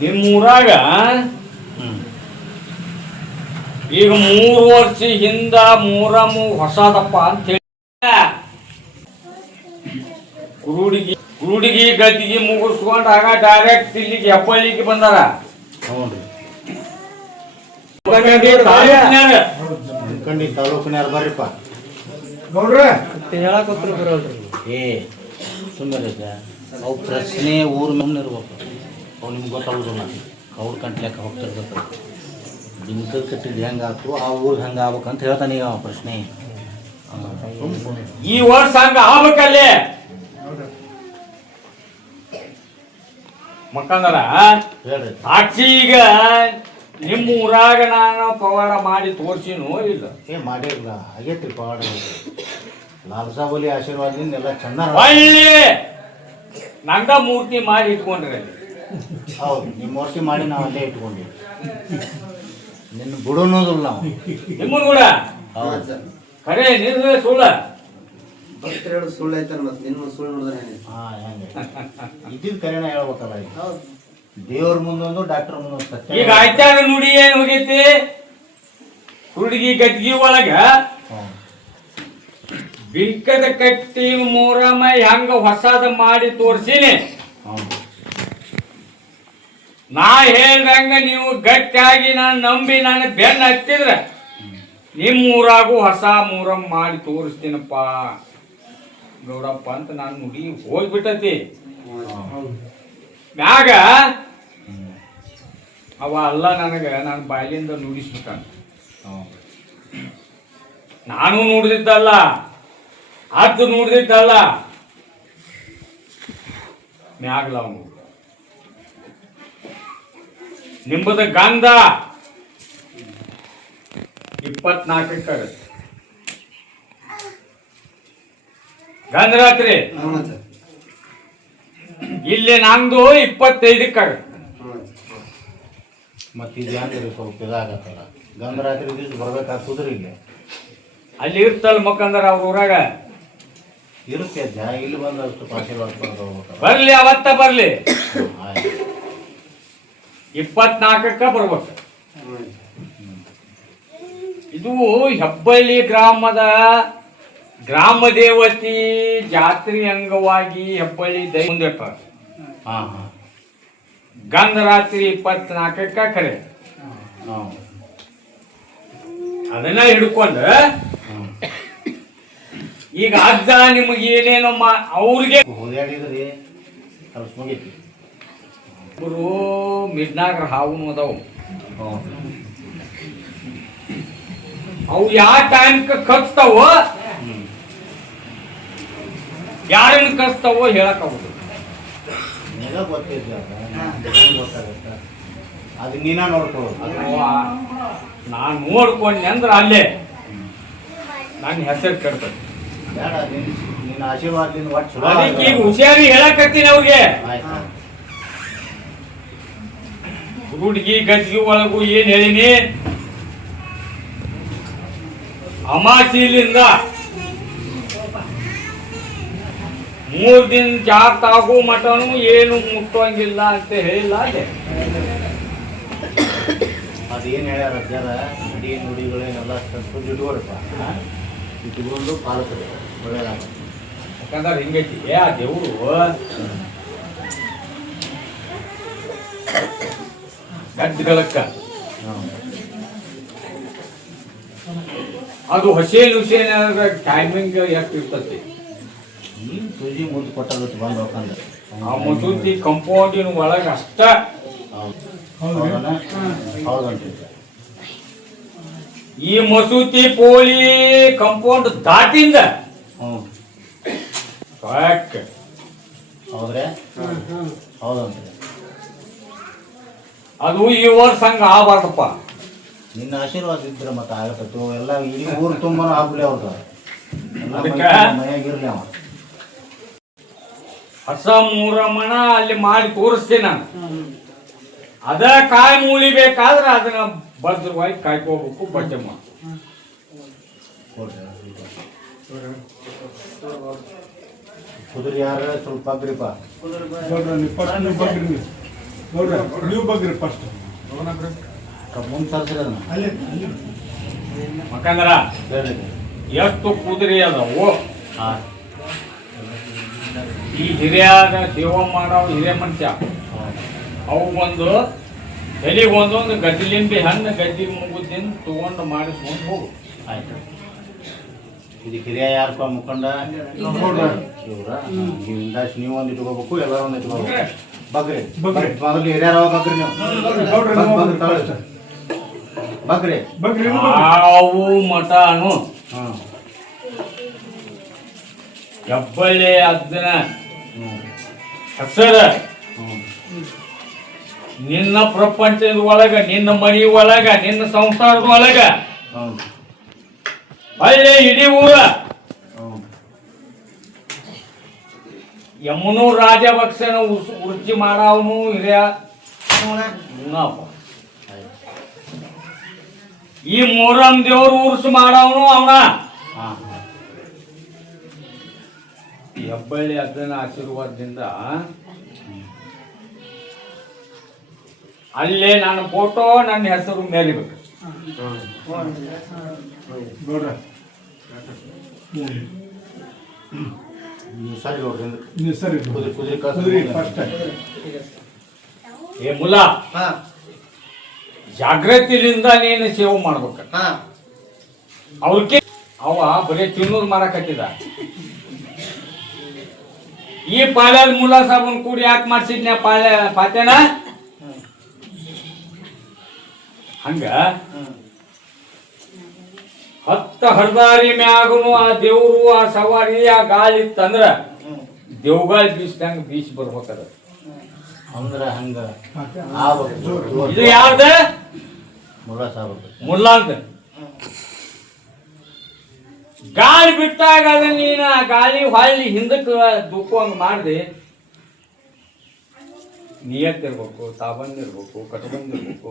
ನಿಮ್ಮೂರಾಗ ಈಗ 3 ವರ್ಷ ಹಿಂದ ಮೂರಮು ಹೊಸದಪ್ಪ ಅಂತ ಹೇಳಿ ಕುರುಡಿಗಿ ಗದ್ದಿಗೆ ಮುಗಿಸ್ಕೊಂಡು ಆಗ ಡೈರೆಕ್ಟ್ ಇಲ್ಲಿಗೆ ಹೆಬ್ಬಳ್ಳಿಗೆ ಬಂದಾರ. ಅನ್ಕಂಡಿ ತಾಲೂಕಿನಾರ ಬರ್ರಿಪ್ಪ ನೋಡ್ರಿ ಹೇಳಕ್ ಹೋಗ್ತಾರೆ ಬರೋಲ್ರಿ. ಏ ಸುಮ್ಮನೆ ಅವು ಪ್ರಶ್ನೆ ಊರು ಮೇಲೆ ಇರ್ಬೇಕು. ಅವು ನಿಮ್ಗೆ ಗೊತ್ತಾಗೋದಿಲ್ಲ. ಅವ್ರ ಕಂಟ್ಲೆಕ್ಕ ಹೋಗ್ತಿರ್ಬೇಕು. ಬಿಂಕದ ಕಟ್ಟಿದ್ದು ಹೆಂಗೆ ಆಯ್ತು ಆ ಊರಿಗೆ ಹಂಗೆ ಆಗ್ಬೇಕಂತ ಹೇಳ್ತಾನೆ ಈಗ ಅವ ಪ್ರಶ್ನೆ. ಈ ವರ್ಷ ಹಂಗ ಆಗ್ಬೇಕಲ್ಲಿ ಮಕ್ಕಂದರ ಹೇಳ್ರಿ ಸಾಕ್ಷಿ ಈಗ ನಿಮ್ಮ ಊರಾಗ ನಾನು ಪವಾಡ ಮಾಡಿ ತೋರ್ಸಿನೋ ಇಲ್ಲ ಏ ಮಾಡಿರಲ್ಲ ಆಗೈತ್ರಿ ಪವಾಡ. ಲಾಲ್ ಸಾಬಲಿ ಆಶೀರ್ವಾದದಿಂದ ಎಲ್ಲ ಚೆನ್ನಾಗಿ ಒಳ್ಳೆ ನಂಗ ಮೂರ್ತಿ ಮಾಡಿ ಇಟ್ಕೊಂಡ್ರಿ. ಹೌದು ನಿಮ್ಮ ಮೂರ್ತಿ ಮಾಡಿ ನಾವು ಅಲ್ಲೇ ಇಟ್ಕೊಂಡಿವಿ. ನಿನ್ನ ಬಿಡೋನೋದಿಲ್ಲ ನಾವು. ನಿಮ್ಮನ್ ಕೂಡ ಹೌದು ಖರೆ ನಿನ್ನ ಸುಳ್ಳ ಭಕ್ತರು ಸುಳ್ಳು ಐತಾರ ಮತ್ತೆ ನಿನ್ನ ಸುಳ್ಳು ನೋಡಿದ್ರೆ ಹಾಂ ಹೆಂಗೆ ಇದ್ದಿದ್ದು ಕರೆನ ಹೇಳ್ಬೇಕಲ್ಲ ಈಗ. ದೇವ್ರ ಮುಂದೊಂದು ಡಾಕ್ಟರ್ ಮುಂದೊಂದು ಸತ್ಯ. ಈಗ ಆಚಾರ ನುಡಿ ಏನ್ ಹೋಗೈತಿ ಹುಡುಗಿ ಗದ್ಗಿ ಒಳಗ ಬಿಂಕದ ಕಟ್ಟಿ ಮೂರಮ್ಮ ಹೆಂಗ ಹೊಸದ ಮಾಡಿ ತೋರ್ಸಿನಿ. ನಾ ಹೇಳ್ದಂಗ ನೀವು ಗಟ್ಟಿಯಾಗಿ ನಾನು ನಂಬಿ ನಾನು ಬೆನ್ನ ಹತ್ತಿದ್ರೆ ನಿಮ್ಮ ಊರಾಗೂ ಹೊಸ ಮೂರಮ್ಮ ಮಾಡಿ ತೋರಿಸ್ತೀನಪ್ಪ ಗೌಡಪ್ಪ ಅಂತ ನಾನು ನುಡಿ ಹೋಗ್ಬಿಟ್ಟತಿ. ಮ್ಯಾಗ ಅವ ಅಲ್ಲ ನನಗೆ ನಾನು ಬಾಯಿಲಿಂದ ನುಡಿಸ್ಬೇಕಂತ ನಾನು ನೋಡಿದ್ದಲ್ಲ, ಅದು ನೋಡಿದ್ದಲ್ಲ, ಮ್ಯಾಗ್ಲ ಅವನು ನಿಂಬದ ಗಂಧ 24ಕ್ಕೆ ಗಂಧರಾತ್ರಿ, ಹ್ಞೂ ಸರ್. ಇಲ್ಲಿ ನಂದು 25ಕ್ಕೆ ಮತ್ತೆ ಇದು ಹೆಂಗ್ರಿ ಸ್ವಲ್ಪ ಇದಾಗತ್ತಲ್ಲ, ಗಂಧರಾತ್ರಿ ದಿವ್ಸ ಬರ್ಬೇಕಾಗ್ತದ್ರಿ ಇಲ್ಲಿ ಅಲ್ಲಿ ಇರ್ತಲ್ಲ ಮಕ್ಕಂದ್ರ ಅವ್ರ ಊರಾಗ. ಇರುತ್ತೆ ಅಜ್ಜ, ಇಲ್ಲಿ ಬಂದು ಅಷ್ಟು ಆಶೀರ್ವಾದ ಪಡೆದು ಹೋಗ್ಬೇಕಲ್ಲ. ಬರ್ಲಿ, ಅವತ್ತ ಬರ್ಲಿ, ಆಯ್ತು. 24ಕ್ಕೆ ಬರ್ಬೇಕು. ಹ್ಞೂ. ಇದು ಹೆಬ್ಬಳ್ಳಿ ಗ್ರಾಮದ ಗ್ರಾಮ ದೇವತಿ ಜಾತ್ರೆ ಅಂಗವಾಗಿ ಹೆಬ್ಬಳ್ಳಿ ಮುಂದೆ ಹಾಂ ಹಾಂ ಗಂಧರಾತ್ರಿ 24ಕ್ಕೆ ಖರೆ. ಹಾಂ ಅದನ್ನ ಹಿಡ್ಕೊಂಡು ಹ್ಞೂ ಈಗ ಅಜ್ಜ ನಿಮಗೆ ಏನೇನೋ ಅವ್ರಿಗೆ ಹೋದ್ಯಾಡಿದ್ರಿ ಸ್ವಲ್ಪ ಮುಗೀತಿ. ಒಬ್ಬರು ಮಿಡ್ನಾಗರ ಹಾವು ಅದಾವು, ಹ್ಞೂ ಅವು ಯಾವ ಟೈಮ್ಗೆ ಕಚ್ತಾವೋ ಹ್ಞೂ ಯಾರನ್ನ ಕಚ್ತಾವೋ ಹೇಳಕ್ ಆಗುದು. ನಿಗ ಗೊತ್ತಿದ್ದ ಗೊತ್ತಾಗತ್ತ, ಅದು ನೀನ ನೋಡ್ಕೊಳ್ಳೋದು. ನಾನು ನೋಡ್ಕೊಂಡೆ ಅಂದ್ರೆ ಅಲ್ಲೇ ನನ್ನ ಹೆಸರು ಕೆಡ್ತದೆ. ಬೇಡ, ನಿನ್ನ ಆಶೀರ್ವಾದದಿಂದ ಒಟ್ಟು ಚಲೋ ಅದಕ್ಕೆ ಈಗ ಹುಷಾರಿ ಹೇಳಕತ್ತೀನಿ ಅವ್ರಿಗೆ. ಆಯ್ತು. ಹುಡುಗಿ ಗಜ್ಜಿ ಒಳಗೂ ಏನ್ ಹೇಳಿನಿ, ಅಮಾಸಿಲಿಂದ 3 ದಿನ ಜಾತಾಗೋ ಮಟನು ಏನು ಮುಟ್ಟೋಂಗಿಲ್ಲ ಅಂತ ಹೇಳಿಲ್ಲ ಅಲ್ಲೇ. ಅದೇನು ಹೇಳ್ಯಾರ ಅಜ್ಜಾರ, ನಡಿ ನುಡಿಗಳೇನೆಲ್ಲ ತಂದು ಇಟ್ಕೊರಪ್ಪ, ಇಟ್ಕೊಂಡು ಪಾಲಿಸ್ರಿ, ಒಳ್ಳೇದಾಗ. ಯಾಕಂದ್ರೆ ಹಿಂಗೈತಿ ಆ ದೇವರು ಗದ್ದಗಳಕ್ಕ ಅದು ಹುಸೇನ್ ಟೈಮಿಂಗ್ ಎಷ್ಟು ಇರ್ತತಿ. ನೀನು ತುಜಿ ಮುಂದೆ ಕೊಟ್ಟಾಗತ್ತೆ ಬಂದು ಹೋಗ್ಕಂದ್ರೆ ಆ ಮಸೂತಿ ಕಂಪೌಂಡಿನ ಒಳಗೆ ಅಷ್ಟ. ಹೌದಂತೆ. ಈ ಮಸೂತಿ ಪೋಲಿ ಕಂಪೌಂಡ್ ದಾಟಿಂದ ಹ್ಞೂ ಕರೆಕ್ಟ್. ಹೌದ್ರಿ, ಹೌದಂತೆ. ಅದು ಈ ವರ್ಷ ಹಂಗ ಆಗಬಾರ್ದಪ್ಪ. ನಿನ್ನ ಆಶೀರ್ವಾದ ಇದ್ರೆ ಮತ್ತೆ ಆಗತ್ತೋ, ಎಲ್ಲ ಇಡೀ ಊರು ತುಂಬಾನು ಆಗ್ಬಿಡಿ ಅವ್ರದ್ದು, ಅದಕ್ಕೆ ಮನೆಯಾಗಿರ್ಲಿ ಅವ. ಹೊಸ ಮೂರಮ್ಮನ ಅಲ್ಲಿ ಮಾಡಿ ತೋರಿಸ್ತೀನಿ ನಾನು. ಅದ ಕಾಯಿ ಮೂಳಿಬೇಕಾದ್ರೆ ಅದನ್ನ ಭದ್ರವಾಗಿ ಕಾಯ್ಕೋಬೇಕು, ಬಟ್ಟೆ ಮಾಡಿ. ಕುದುರೆ ಯಾರ ಸ್ವಲ್ಪ ಬಗ್ರಿಪ್ಪ. ನೀವು ಬಗ್ರಿ ಫಸ್ಟ್ ಮುಂದೆ ತರಿಸ್ರಿ ಅದನ್ನ. ಯಾಕಂದ್ರ ಎಷ್ಟು ಕುದುರೆ ಅದಾವು, ಹಾಂ ಈ ಹಿರಿಯಾದ ಸೇವಾ ಮಾಡೋ ಹಿರಿಯ ಮನುಷ್ಯ ಅವು ಒಂದು ಎಲಿಗೆ ಒಂದೊಂದು ಗದ್ದಿಲಿಂಬಿ ಹಣ್ಣು ಗದ್ದಿ ಮುಗುದಿಂದ ತಗೊಂಡು ಮಾಡಿಸ್ಕೊಂಡು ಹೋಗು. ಆಯ್ತು. ಇದು ಹಿರಿಯ ಯಾರಪ್ಪ ಮುಖಂಡ ಇವ್ರ, ನೀವು ಒಂದು ಇಟ್ಕೋಬೇಕು, ಎಲ್ಲರೂ ಒಂದು ಇಟ್ಕೋಬೇಕು. ಬಗ್ರಿ ಮೊದಲು ಹಿರಿಯರ ಬಗ್ರಿ, ನೀವು ಬಗ್ರಿ. ಅವು ಮಠನು ಹಾಂ ಹೆಬ್ಬಳ್ಳಿ ಅಜ್ಜನ ಹ್ಞೂ ಹೆಸರ ಹ್ಞೂ ನಿನ್ನ ಪ್ರಪಂಚದ ಒಳಗ, ನಿನ್ನ ಮನಿ ಒಳಗ, ನಿನ್ನ ಸಂಸಾರದ ಒಳಗ, ಹೌದು ಒಳ್ಳೆ ಇಡೀ ಊರ ಹೌದು. ಯಮುನೂರ್ ರಾಜಭಕ್ಷನ ಉರ್ಚಿ ಮಾಡವನು ಹಿರಿಯ ಮುನ್ನಪ್ಪ. ಈ ಮೊಹರಂ ದೇವ್ರು ಉರ್ಸು ಮಾಡವನು ಅವನ. ಹಾಂ ಹೆಬ್ಬಳ್ಳಿ ಅಜ್ಜನ ಆಶೀರ್ವಾದದಿಂದ ಅಲ್ಲೇ ನನ್ನ ಫೋಟೋ, ನನ್ನ ಹೆಸರು ಮೇಲಿಬೇಕು. ಸರಿ ನೋಡ್ರಿ, ಸರಿ ಕುದುರೆ ಕುದುರೆ ಕುದುರೆ ಫಸ್ಟ್ ಏ ಮುಲ್ಲ, ಹಾಂ ಜಾಗೃತಿಲಿಂದ ನೀನು ಸೇವೆ ಮಾಡ್ಬೇಕ. ಹಾಂ ಅವ್ರಿಗೆ ಅವ ಬರೀ ತಿನ್ನೂರು ಮಾರಕತ್ತಿದ. ಈ ಪಾಳ್ಯದ ಮುಲ್ಲಾ ಸಾಬನ್ ಕೂಡಿ ಯಾಕೆ ಮಾಡ್ಸಿದ್ನ ಪಾತ್ಯನ ಹಂಗ ಹರದಾರಿ ಮ್ಯಾಗನು ಆ ದೇವ್ರು ಆ ಸವಾರಿ ಆ ಗಾಳಿ ಇತ್ತಂದ್ರ ದೇವ್ಗಾಳಿ ಬೀಸ್ದಂಗ ಬೀಚ್ ಬರ್ಬೇಕದ. ಅಂದ್ರ ಹಂಗ ಇದು ಯಾವ್ದ ಮುಲ್ಲಾ ಅಂತ. ಗಾಳಿ ಬಿಟ್ಟಾಗ ಅದನ್ನ ನೀನು ಆ ಗಾಳಿ ಹೊಳ್ಳಿ ಹಿಂದಕ್ಕೆ ದುಃಖಂಗ ಮಾಡ್ದೆ. ನಿಯತ್ತಿರ್ಬೇಕು, ಸಾಬಂದ್ ಇರ್ಬೇಕು, ಕಟಬಂದ್ ಇರ್ಬೇಕು.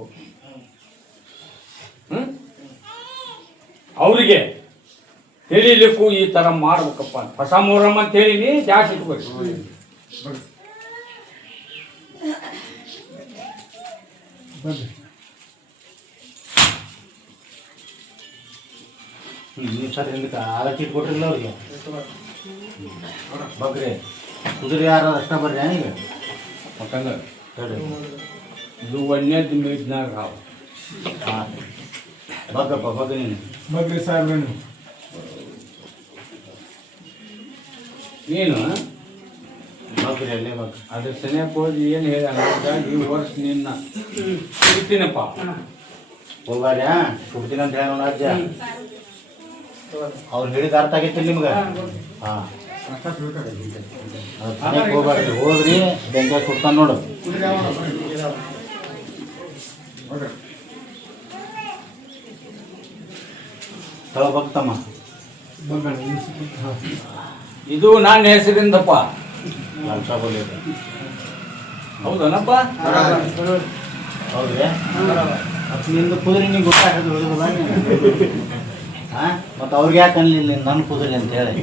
ಅವ್ರಿಗೆ ತಿಳಿಲಿಕ್ಕೂ ಈ ತರ ಮಾಡ್ಬೇಕಪ್ಪ. ಹೊಸ ಮೊಹರಂ ಅಂತ ಹೇಳಿನಿ, ಜಾಸ್ತಿ ಇಟ್ಬೇಕು. ಈ ಸರ್ ಹಿಂದಕ್ಕೆ ಆಲಕ್ಕಿ ಕೊಟ್ರಿಲ್ಲ ಅವ್ರಿಗೆ ಬಗ್ರಿ ಕುದುರೆ ಯಾರು ಅಷ್ಟ ಬರ್ರಿ ಈಗ ಯಾಕಂದ್ರೆ ಹೇಳಿ ಇದು ಒಂದೇದ್ ಮೀಟ್ನಾಗ ಹಾವು. ಹಾಂ ಬಗ್ಗಪ್ಪ ಬಗ್ಗ ನೀನು ಬಗ್ರಿ ಸಾಹೇಬ್ರೆ ನೀನು ಬಗ್ರಿ ಅಲ್ಲೇ ಬಗ್ಗ ಅದ್ರ ಸನಿಯಪ್ಪ ಹೋಗಿ ಏನು ಹೇಳ ಈ ವರ್ಷ ನಿನ್ನ ಇರ್ತೀನಪ್ಪ. ಹೋಗ್ಬಾರ್ಯಾ ಸುಡ್ತೀನಿ ಅಂತ ಹೇಳ ಅಜ್ಜ ಅವ್ರು ಹೇಳಿದ ಅರ್ಥ ಆಗೈತಿ ನಿಮ್ಗೆ. ಹಾಂ ಅದು ಹೋಗ್ಬಾರ್ರಿ, ಹೋದ್ರಿ ಬೆಂಕ ಸುಡ್ತಾನೆ ನೋಡು. ತಳ ಬಗ್ತಮ್ಮ ಇದು ನನ್ನ ಹೆಸರಿಂದಪ್ಪ. ಲಂಚ ಬಲ್ಲಿದೆ ಹೌದನಪ್ಪ? ಹೌದ್ರಿ ಮತ್ತು ನಿಂದು ಕುದುರೆ ನಿಂಗೆ ಗೊತ್ತಾಗೋದು ಹೇಳಿದಲ್ಲ ಹಾಂ ಮತ್ತು ಅವ್ರಿಗೆ ಯಾಕೆ ಅನ್ಲಿಲ್ಲ ನನ್ನ ಕುದುರೆ ಅಂತ ಹೇಳಿ.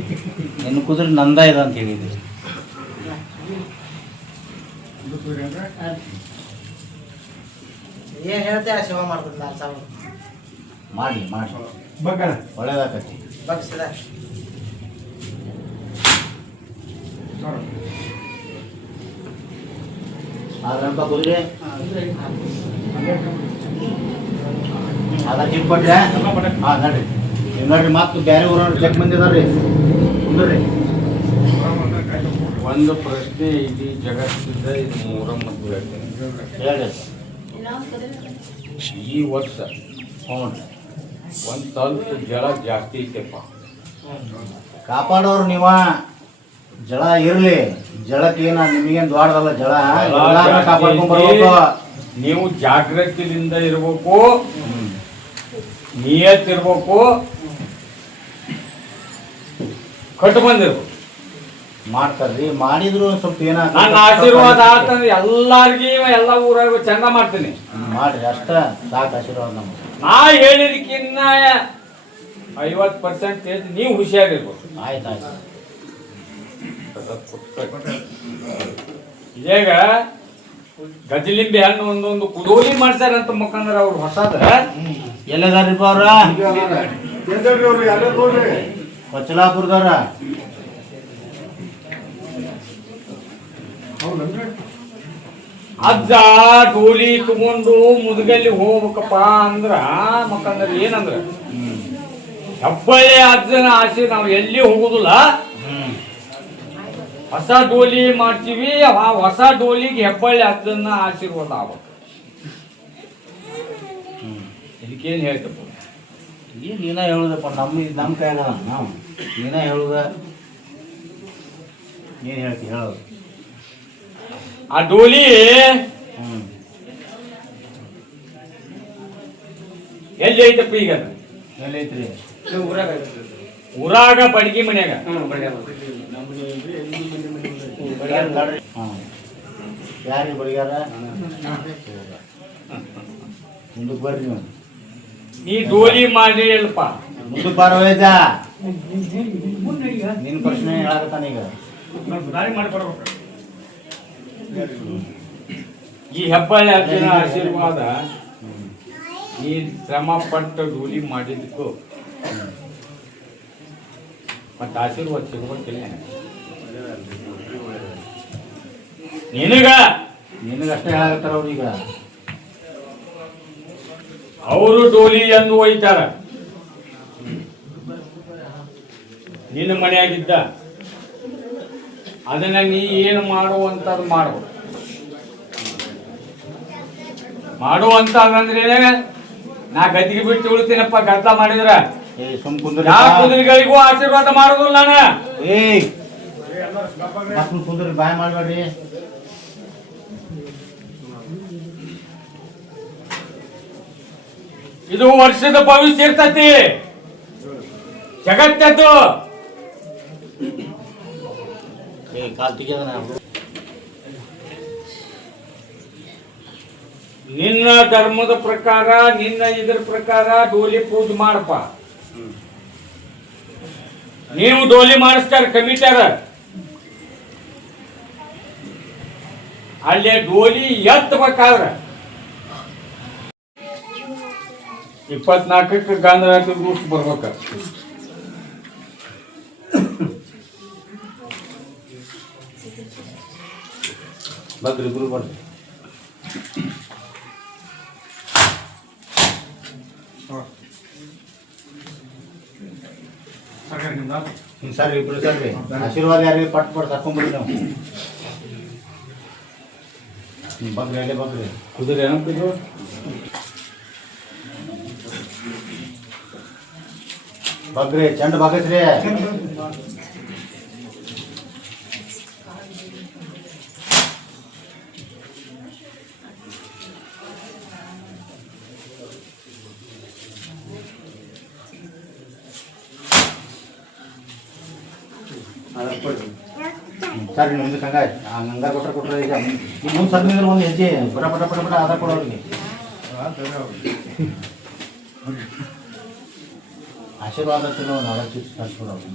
ನಿನ್ನ ಕುದುರೆ ನಂದ ಇದೆ ಅಂತ ಹೇಳಿದ್ರಿ. ಏನ್ ಹೇಳ್ತೆ ಆ ಸೇವಾ ಮಾಡ್ತದ ನಾನು ಸಾವು ಮಾಡಿ ಮಾಡಿ ಬಗ್ಗಣ ಒಳ್ಳೇದಾಕತಿ. ಬಗ್ಸಿದ ಆದ್ರಂತ ಕುದುರೆ ಅದ ಟಿಪ್ ಕೊಟ್ರೆ ಹಾಂ ನೋಡ್ರಿ ನೀವು ನೋಡ್ರಿ ಮತ್ತು ಬೇರೆ ಊರವ್ರು ಚೆಕ್ ಬಂದಿದಾರ್ರಿ ಕುಂದ್ರಿ. ಒಂದು ಪ್ರಶ್ನೆ ಇಡೀ ಜಗತ್ತಿಂದ ಇದು ಮೊಹರಂ ಅಂತ ಹೇಳ್ತೇನೆ. ಹೇಳಿ ಈ ವರ್ಷ ಹ್ಞೂ ಒಂದು ಸ್ವಲ್ಪ ಜಲ ಜಾಸ್ತಿ ಐತೆಪ್ಪ. ಕಾಪಾಡೋರು ನೀವ ಜಳ ಇರ್ಲಿ, ಜಳಕ್ಕೆ ಏನ ನಿಮಗೇನು ದೊಡ್ಡದಲ್ಲ ಜಳ ಕಾಪಾಡ್ಕೊಂಡ್ ಬರ್ಬೇಕು. ನೀವು ಜಾಗೃತಿಯಿಂದ ಇರ್ಬೇಕು, ನಿಯತ್ ಇರ್ಬೇಕು, ಕಟ್ಟು ಬಂದಿರ್ಬೇಕು. ಮಾಡ್ತಾರ್ರಿ ಮಾಡಿದ್ರು ಸ್ವಲ್ಪ ಏನ ನನ್ನ ಆಶೀರ್ವಾದ ಆತಂದ್ರೆ ಎಲ್ಲಾರ್ಗಿ ಎಲ್ಲ ಊರಾಗ ಚಂದ ಮಾಡ್ತೀನಿ. ಮಾಡ್ರಿ ಅಷ್ಟ ಸಾಕು ಆಶೀರ್ವಾದ ನಮ್ಗೆ. ನಾ ಹೇಳಿದಕ್ಕಿನ್ನ 50% ನೀವು ಹುಷಾರಿರ್ಬೇಕು. ಆಯ್ತು ಆಯ್ತು ಈಗ ಗಜಲಿಂಬೆ ಹಣ್ಣು ಒಂದೊಂದು ಕುದೋಲಿ ಮಾಡ್ಸಾರಂತ ಮುಖಂದ್ರ ಅವ್ರು ಹೊಸದ ಎಲ್ಲದಾರಿಪ್ಪ ಅವ್ರ ಕೊಚ್ಚಲಾಪುರದವ್ರ ಅಜ್ಜ ಡೋಲಿ ತಗೊಂಡು ಮುದುಗಲ್ಲಿ ಹೋಗ್ಬೇಕಪ್ಪ ಅಂದ್ರ ಮಕ್ಕಂದ್ರ ಏನಂದ್ರ ಹೆಬ್ಬಳ್ಳಿ ಅಜ್ಜನ ಆಸೆ ನಾವು ಎಲ್ಲಿ ಹೋಗುದಿಲ್ಲ. ಹೊಸ ಡೋಲಿ ಮಾಡ್ತೀವಿ, ಆ ಹೊಸ ಡೋಲಿಗೆ ಹೆಬ್ಬಳ್ಳಿ ಅಜ್ಜನ ಆಶೀರ್ವಾದ ಆಗ್ಬೇಕು. ಇದಕ್ಕೇನು ಹೇಳ್ತಪ್ಪ? ಈಗ ನೀನ ಹೇಳುದಪ್ಪ, ನಮ್ಮ ಕೈಯಾಗ ನಾವು ನೀನ ಹೇಳುದ. ಏನು ಹೇಳ್ತಿ ಹೇಳೋದು? ಆ ಡೋಲಿ ಎಲ್ಲಿ ಐತಪ್ಪ? ಈಗ ಎಲ್ಲೈತ್ರಿ? ಊರಾಗ ಬಡಗಿ ಮನ್ಯಾಗ. ಯಾರಿಗೆ ಬಡಿಗಾರ? ಮುಂದಕ್ಕೆ ಬರ್ರಿ ನೀವು. ನೀ ಡೋಲಿ ಮಾಡಿ ಅಲ್ಪ ಮುಂದಕ್ಕೆ ಬರೋಯ್ದ ನಿನ್ನ ಪ್ರಶ್ನೆ ಹೇಳಕತ್ತಾನ ಈಗ. ಈ ಹೆಬ್ಬಳ್ಳಿ ಅಜ್ಜನ ಆಶೀರ್ವಾದ ನೀ ಶ್ರಮ ಪಟ್ಟು ಡೋಲಿ ಮಾಡಿದ್ದಕ್ಕೂ ಮತ್ತೆ ಆಶೀರ್ವಾದ ಸಿಗ್ಬೇಕಿಲ್ಲ ನಿನಗಷ್ಟೇ ಹೇಳಕತ್ತಾರ ಅವ್ರೀಗ. ಅವರು ಡೋಲಿ ಎಂದು ಒಯ್ತಾರ. ನಿನ್ನ ಮನೆಯಾಗಿದ್ದ ಅದನ್ನ ನೀ ಏನು ಮಾಡುವಂಥದ್ದು ಮಾಡುವಂತಂದ್ರೆ ನಾ ಗದ್ದಿಗೆ ಬಿಟ್ಟು ಉಳ್ತೀನಪ್ಪ ಗದ್ಲ ಮಾಡಿದ್ರ ಸುಮ್ ಕುಂದ್ರಿ ಯಾವ ಕುದುರೆಗಳಿಗೂ ಆಶೀರ್ವಾದ ಮಾಡೋದಿಲ್ಲ ನಾನು. ಕುಂದ್ರಿ ಬಾಯ್ ಮಾಡ್ಬೇಡ್ರಿ. ಇದು ವರ್ಷದ ಭವಿಷ್ಯ ಇರ್ತತಿ, ಜಗತ್ತದ್ದು. ಕಾಲ್ ತೆಗಿಯೋದನ ನಿನ್ನ ಧರ್ಮದ ಪ್ರಕಾರ, ನಿನ್ನ ಇದ್ರ ಪ್ರಕಾರ ಡೋಲಿ ಪೂಜೆ ಮಾಡಪ್ಪ. ನೀವು ಡೋಲಿ ಮಾಡಿಸ್ತಾರ ಕಮಿಟ್ಯಾರ, ಅಲ್ಲೇ ಡೋಲಿ ಎತ್ತಬೇಕಾದ್ರ 24ಕ್ಕೆ ಗಾಂಧಿ ರೂಟ್ ಬರ್ಬೇಕ. ಬರ್ರಿ ಇಬ್ರು ಬರ್ರಿ. ಸರ್ ಇಬ್ರು ಸರ್ರಿ ಆಶೀರ್ವಾದ ಯಾರಿಗೆ ಪಟ್ ಪಟ್ ತಕೊಂಡ್ಬಿಡಿ ನಾವು. ಬಗ್ರಿ ಅಲ್ಲೇ ಬಗ್ರಿ. ಕುದುರೆ ಏನಂತಿದ್ರು? ಬಗ್ರಿ ಚಂಡ ಬಾಗಸ್ರಿ. ಸರ್ ನೀವು ಮುಂದೆ ಹಂಗ ಹಂಗಾರ ಕೊಟ್ರೆ ಈಗ ಮುಂದೆ ಸರ್ ನಿಂದ್ರೆ ಒಂದು ಹೆಜ್ಜೆ ಪಟ ಪಟ ಪಟ ಪಟ ಆಧಾರ್ ಕೊಡೋರಿಗೆ ಆಶೀರ್ವಾದ ನಾಲ್ಕು ಚಿಪ್ಸ್ ಕಳ್ಸ್ಕೊಡೋರು.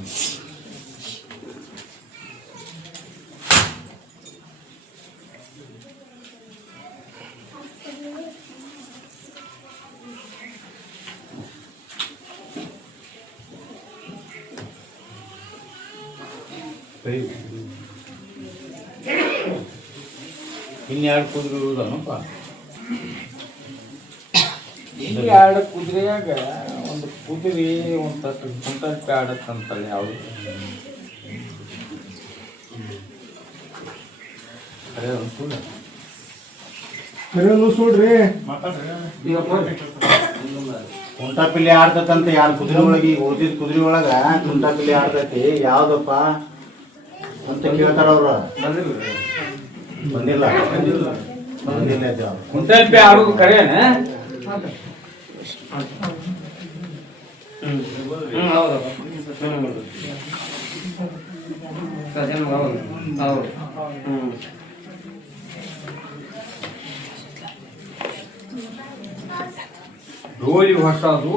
ಇನ್ನೆರಡು ಕುದುರೆ ಇರುವುದನಪ್ಪ. ಇಲ್ಲಿ 2 ಕುದುರೆಯಾಗ ಒಂದು ಕುದುರೆ ಒಂದು ಕುಂಟಕ್ಕೆ ಆಡತ್ತಂತಲ್ಲ ಯಾವುದು ಅದೇ ಒಂದು ಸುಳ್ರಿ ಕುಂಟಾಪಿಲ್ಲಿ ಆಡ್ತಂತ 2 ಕುದುರೆ ಒಳಗೆ ಈಗ ಓದಿದ ಕುದುರೆ ಒಳಗ ಕುಂಟಾಪಿಲ್ಲಿ ಆಡ್ತೈತಿ ಯಾವ್ದಪ್ಪ ಅಂತ ಕೇಳ್ತಾರ ಅವ್ರು. ಬಂದಿಲ್ಲ ಕುಂಟಲ್ಪಿ ಆಡೋದು ಕರೆಯನ? ಡೋಲಿ ಹೊಸದು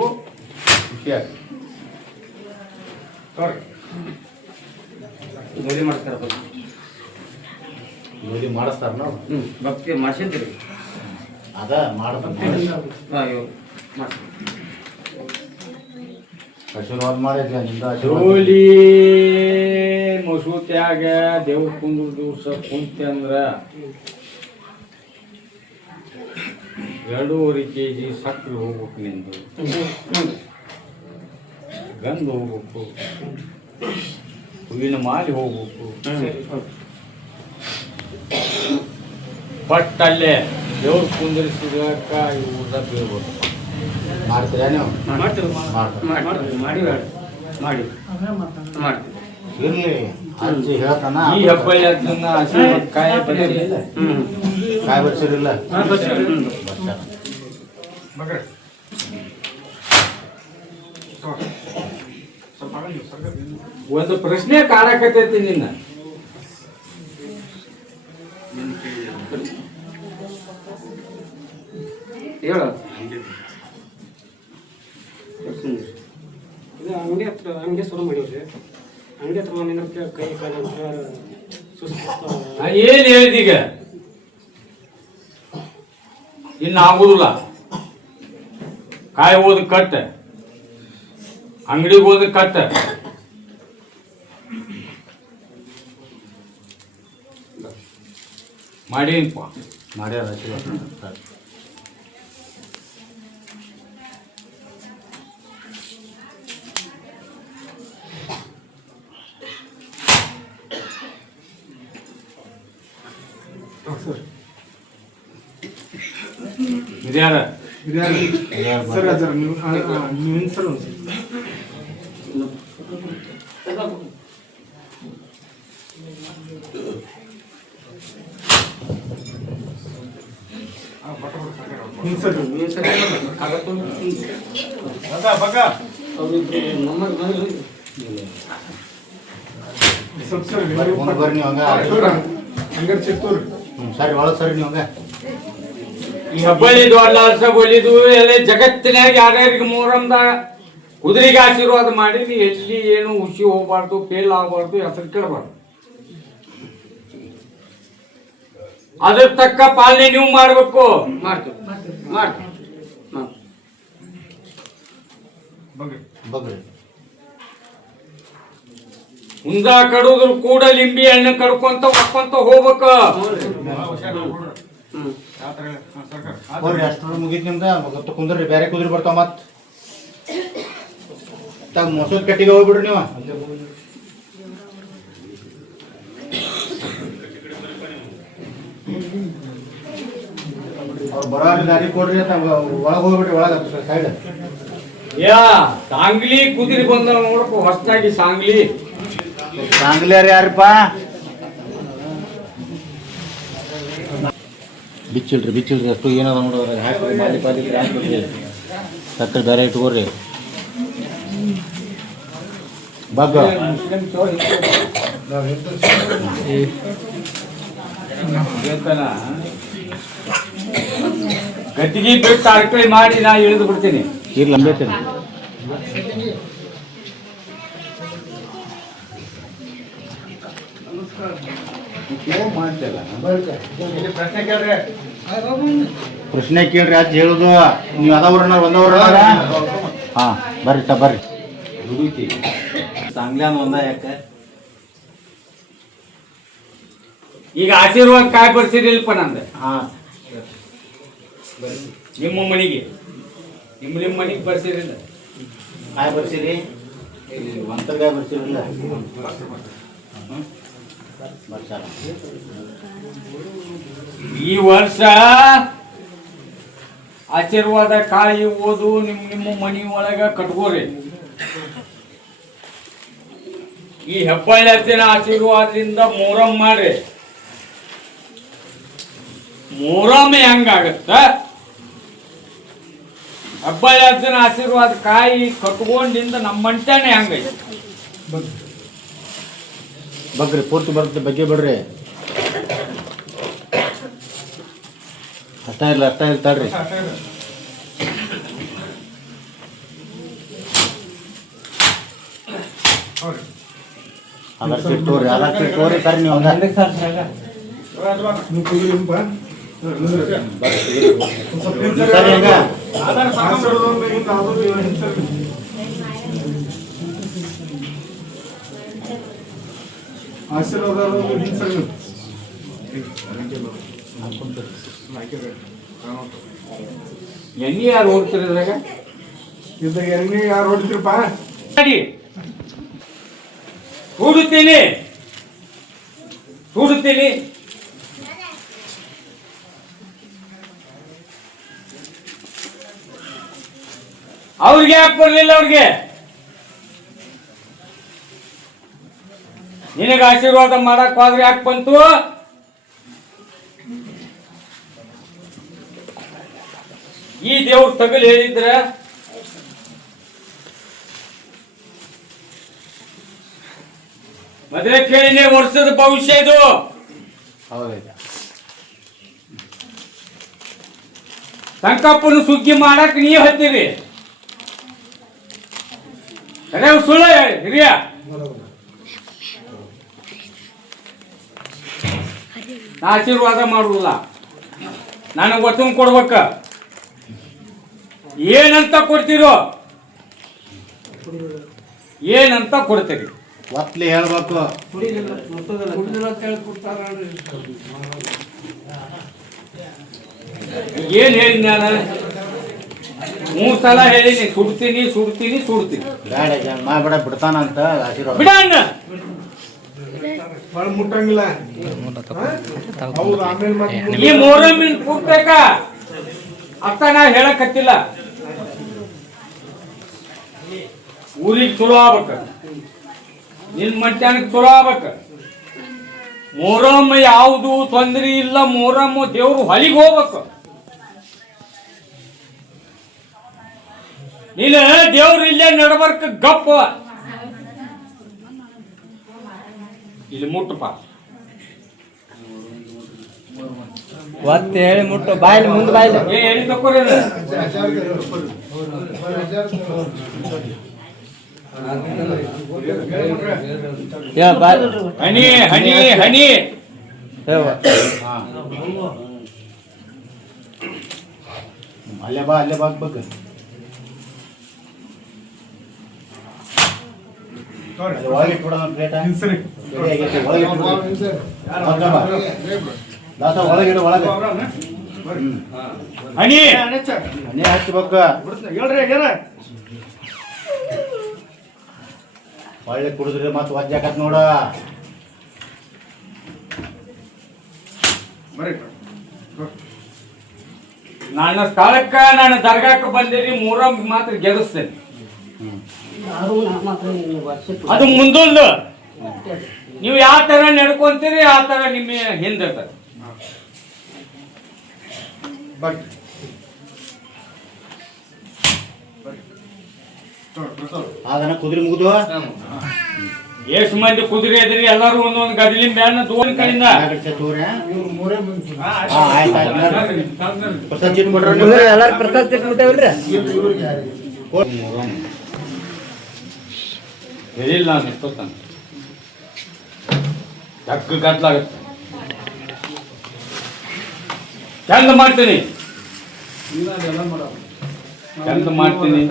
ಗೋಲಿ ಮಾಡ್ತಾರಪ್ಪ. ಗೋಲಿ ಮಾಡಿಸ್ತಾರ ನಾವು ಭಕ್ತಿ ಮಾಡಿಸಿದ್ರಿ ಅದ ಮಾಡ್ಬೇಕು. ಆಶೀರ್ವಾದ ಮಾಡಿದ್ವಿ ನಿಂದ ಡೋಲಿ ಮಸೂತ್ಯಾಗ ದೇವ್ರ ಕುಂದ್ರ ದಿವಸ ಕುಂತೆ ಅಂದ್ರ 2.5 kg ಸಕ್ಕರೆ ಹೋಗ್ಬೇಕು, ನಿಂದು ಗಂಧ ಹೋಗ್ಬೇಕು, ಹೂವಿನ ಮಾಲಿ ಹೋಗ್ಬೇಕು. ಬಟ್ ಅಲ್ಲೇ ದೇವ್ರ ಕುಂದಿರಿಸಿದಾಗ ಊಟ ಬೀಳ್ಬೇಕು. ಮಾಡ್ತೀರಾ ನೀವು? ಮಾಡಿ ಇರ್ಲಿ ಅಜ್ಜಿ ಹೇಳ್ತಾನ. ಈ ಹೆಬ್ಬಳ್ಳಿ ಅದನ್ನ ಆಶೀರ್ವಾದ ಕಾಯಿ ಬಡಿಸಿಲ್ಲ, ಕಾಯಿ ಬರ್ಸಿರಿಲ್ಲ. ಒಂದು ಪ್ರಶ್ನೆ ಕಾಡಕತ್ತೈತಿ ನಿನ್ನ. ಹೇಳ ಇದು ಅಂಗಡಿ ಶುರು ಮಾಡಿವ್ರಿ. ಅಂಗಡಿ ಹತ್ರ ಬಂದ್ರೆ ಕೈ ಕಾಲ ಸುಸ್ತು. ಏನ್ ಹೇಳಿದೀಗ? ಇನ್ನು ಆಗುದಿಲ್ಲ. ಕಾಯಿ ಹೋದ ಕಟ್ಟ, ಅಂಗಡಿಗೆ ಹೋದ ಕಟ್ಟ. ಮಾಡೇನಪ್ಪ? ಮಾಡ್ಯಾರ ಆಶೀರ್ವಾದ. ಹಿರಿಯರ ಸರ್ ನೀವು ಸರ್ ಮುಂದೆ ಬರ್ರಿ ನೀವು ಸರಿ ಒಳಗೆ ಸರಿ ನೀವು ಹಂಗ ಈ ಹಬ್ಬಳಿ ದೊಡ್ಡ ಒಲಿದು ಎಲ್ಲ ಜಗತ್ತಿನಾಗ ಯಾರ್ಯಾರಿಗೆ ಮೂರಮ್ದಾಗ ಕುದುರೆಗೆ ಆಶೀರ್ವಾದ ಮಾಡಿ ನೀ ಎಲ್ಲಿ ಏನು ಹುಷಿ ಹೋಗ್ಬಾರ್ದು ಫೇಲ್ ಆಗಬಾರ್ದು ಹೆಸರು ಕೇಳಬಾರ್ದು. ಅದ್ರ ತಕ್ಕ ಪಾಲನೆ ನೀವು ಮಾಡ್ಬೇಕು. ಬಗ್ರಿ ಹುಂದ ಕಡುದ್ರ ಕೂಡ ಲಿಂಬಿ ಹಣ್ಣು ಕಡ್ಕೊಂತ ಒಕ್ಕೊಂತ ಹೋಗ್ಬೇಕ. ಹೋಗ್ರಿ ಅಷ್ಟ್ರ ಮುಗಿದ್ ನಿಮ್ದ ಕುಂದ್ರಿ ಬೇರೆ ಕುದುರೆ ಬರ್ತಾವ ಮತ್ ಮೊಸರು ಕಟ್ಟಿಗೆ ಹೋಗ್ಬಿಡ್ರಿ ನೀವು. ಅವ್ರು ಬರೋ ದಾರಿ ಕೊಡ್ರಿ ಅಂತ ಒಳಗೆ ಹೋಗ್ಬಿಟ್ರಿ ಒಳಗೆ ಸೈಡ್. ಯಾ ಸಾಂಗ್ಲಿ ಕುದುರೆ ಬಂದ ನೋಡಪ್ಪ ಹೊಸದಾಗಿ ಸಾಂಗ್ಲಿ ಸಾಂಗ್ಲಿಯಾರ ಯಾರಪ್ಪ ಬಿಚ್ಚಿಲ್ರಿ ಅಷ್ಟು ಏನದ ನೋಡೋದ್ರಾಗ ಹಾಕಿ ಮಾಲಿ ಪಾಲಿ ಹಾಕ್ಬಿಡ್ರಿ ಸಕ್ಕರೆ ಬೇರೆ ಇಟ್ಕೋರಿ ಬಗ್ಗ ಗದ್ದಿಗೆ ಬಿಟ್ಟು ಅರ್ಕಳಿ ಮಾಡಿ ನಾ ಇಳಿದು ಬಿಡ್ತೀನಿ. ಇರ್ಲಿ ಅಂಬೇತೀನಿ ಪ್ರಶ್ನೆ ಕೇಳ್ರಿ ಅಜ್ಜಿ ಹೇಳುದು ನೀವು ಅದವ್ರನ್ನ ಒಂದವ್ರ ಹಾ ಬರ್ರಿ ಬರ್ರಿ ಸಾಂಗ್ಲ್ಯಾನ ಒಂದ ಯಾಕೆ ಈಗ ಆಶೀರ್ವಾದ ಕಾಯಿ ಬರ್ಸಿರಿಲ್ಪ ನಂದು ಹಾ ನಿಮ್ಮ ಮನೆಗೆ ನಿಮ್ಮ ಮನೆಗೆ ಬರ್ಸಿರಿಲ್ಲ ಕಾಯಿ ಬರ್ಸಿರಿ ಒಂತರ್ಗಾಯಿ ಬರ್ಸಿರಲ್ಲ ಈ ವರ್ಷ ಆಶೀರ್ವಾದ ಕಾಯಿ ಓದು ನಿಮ್ಮ ಮನಿ ಒಳಗ ಕಟ್ಕೋರಿ. ಈ ಹೆಬ್ಬಳ್ಳಿ ಅಜ್ಜನ ಆಶೀರ್ವಾದದಿಂದ ಮೊಹರಂ ಮಾಡ್ರಿ. ಮೊಹರಂ ಹೆಂಗಾಗತ್ತ ಹೆಬ್ಬಳ್ಳಿ ಅಜ್ಜನ ಆಶೀರ್ವಾದ ಕಾಯಿ ಕಟ್ಕೊಂಡಿಂದ ನಮ್ಮ ಮಂಟನೆ ಹೆಂಗೈತಿ. ಬಗ್ರಿ ಪೂರ್ತಿ ಬರುತ್ತೆ ಬಗ್ಗೆ ಬಿಡ್ರಿ ಅಷ್ಟ ಇಲ್ಲ ತಡ್ರಿ ಅದಕ್ಕೆ ತೋರಿ ಸರ್ ನೀವು ಸರಿ ಹಂಗ ಎಣ್ಣೆ ಯಾರು ಓಡ್ತಿರೋದ್ರಾಗ ಎಣ್ಣೆ ಯಾರು ಹೊಡಿತಿರಪ್ಪ ಸುಡುತ್ತೀನಿ ಅವ್ರಿಗೆ ಯಾಕೆ ಬರ್ಲಿಲ್ಲ? ಅವ್ರಿಗೆ ನಿನಗೆ ಆಶೀರ್ವಾದ ಮಾಡಕ್ ಹೋದ್ರೆ ಯಾಕೆ ಬಂತು? ಈ ದೇವ್ರ ತಗಲ್ ಹೇಳಿದ್ರ ಮದುವೆ ಕೇಳಿನೇ ವರ್ಷದ ಭವಿಷ್ಯ ಇದು. ಸಂಕಪ್ಪನ ಸುಗ್ಗಿ ಮಾಡಕ್ ನೀ ಹತ್ತೀರಿ. ಸುಳ್ಳ ಹಿರಿಯ ಆಶೀರ್ವಾದ ಮಾಡುವುದಿಲ್ಲ, ನನಗೆ ವಚನ ಕೊಡ್ಬೇಕ. ಏನಂತ ಕೊಡ್ತೀರೋ ಏನಂತ ಕೊಡ್ತೀರಿ ಒತ್ಲಿ ಹೇಳ್ಬೇಕು. ಏನ್ ಹೇಳಿ ನಾನು 3 ಸಲ ಹೇಳಿನಿ, ಸುಡ್ತೀನಿ ಸುಡ್ತೀನಿ ಸುಡ್ತೀನಿ. ಬೇಡ ಮಾಡ್ಬೇಡ ಬಿಡ್ತಾನಂತ ಆಶೀರ್ವಾದ ಬಿಡ ಮುಟ್ಟಂಗಿಲ್ಲ. ಈ ಮೊಹರಂ ಕೂಡ್ಬೇಕ ಅತ್ತ ನಾ ಹೇಳಕತ್ತಿಲ್ಲ. ಊರಿಗೆ ಚಲೋ ಆಗ್ಬೇಕ, ನಿನ್ ಮಟ್ಯಾನಕ್ ಚಲೋ ಆಗ್ಬೇಕ. ಮೊಹರಂ ಯಾವುದು ತೊಂದರೆ ಇಲ್ಲ. ಮೊಹರಂ ದೇವ್ರು ಹೊಲಿಗೆ ಹೋಗ್ಬೇಕು. ನೀನು ದೇವ್ರು ಇಲ್ಲೇ ನಡ್ಬರ್ಕ ಗಪ್ಪ ಇಲ್ಲಿ ಮುಟ್ಟಪ್ಪ. ಒತ್ತು ಹೇಳಿ ಮುಟ್ಟು ಬಾಯಲ್ಲಿ ಮುಂದೆ ಬಾಯಲ್ಲಿ ಎಲ್ಲಿ ತಕೋರಿ ಹನಿ ಹನಿ ಹನಿ ಅಲ್ಲೇ ಬಾ ಬಾಗ್ಬೇಕು. ಒಳಗೆ ಇಟ್ಬಿಡೋಣ ಪ್ಲೇಟ. ಒಳಗೆ ಒಳಗಿಡು ಒಳಗೆ ಹನಿ ಹನಿ ಹಚ್ಬೇಕು. ಒಳ್ಳೆ ಕುಡಿದ್ರಿ ಮತ್ತೆ ವಜ್ಜಾಕತ್ ನೋಡ. ನನ್ನ ಸ್ಥಳಕ್ಕ ನಾನು ದರ್ಗಾಕ್ಕೆ ಬಂದಿರಿ. ಮೊಹರಂ ಮಾತ್ರ ಗೆಲ್ಲಿಸ್ತೇನೆ. ಅದು ಮುಂದೊಂದು ನೀವು ಯಾವ ತರ ನಡ್ಕೊಂತೀರಿ ಆ ತರ ನಿಮ್ಮ ಹಿಂದಿರ್ತಾರೆ. ಅದನ್ನ ಕುದುರೆ ಮುಗಿದು ಎಷ್ಟು ಮಂದಿ ಕುದುರೆ ಇದ್ರಿ ಎಲ್ಲಾರು ಒಂದೊಂದು ಗದಲಿನ ಬ್ಯಾನ ದೋನ್ ಕಡೆಯಿಂದ ಎಲ್ಲಾರು ಪ್ರಸಾದ ತಿಟ್ಬಿಟ್ಟೇವಲ್ರಿ. ಹೇಳಿಲ್ಲ ನಾನು ಎಷ್ಟೊತ್ತಾನ ಚಕ್ಕ ಗಟ್ಲಾಗತ್ತೆ. ಚಂದ ಮಾಡ್ತೀನಿ ಚಂದ ಮಾಡ್ತೀನಿ.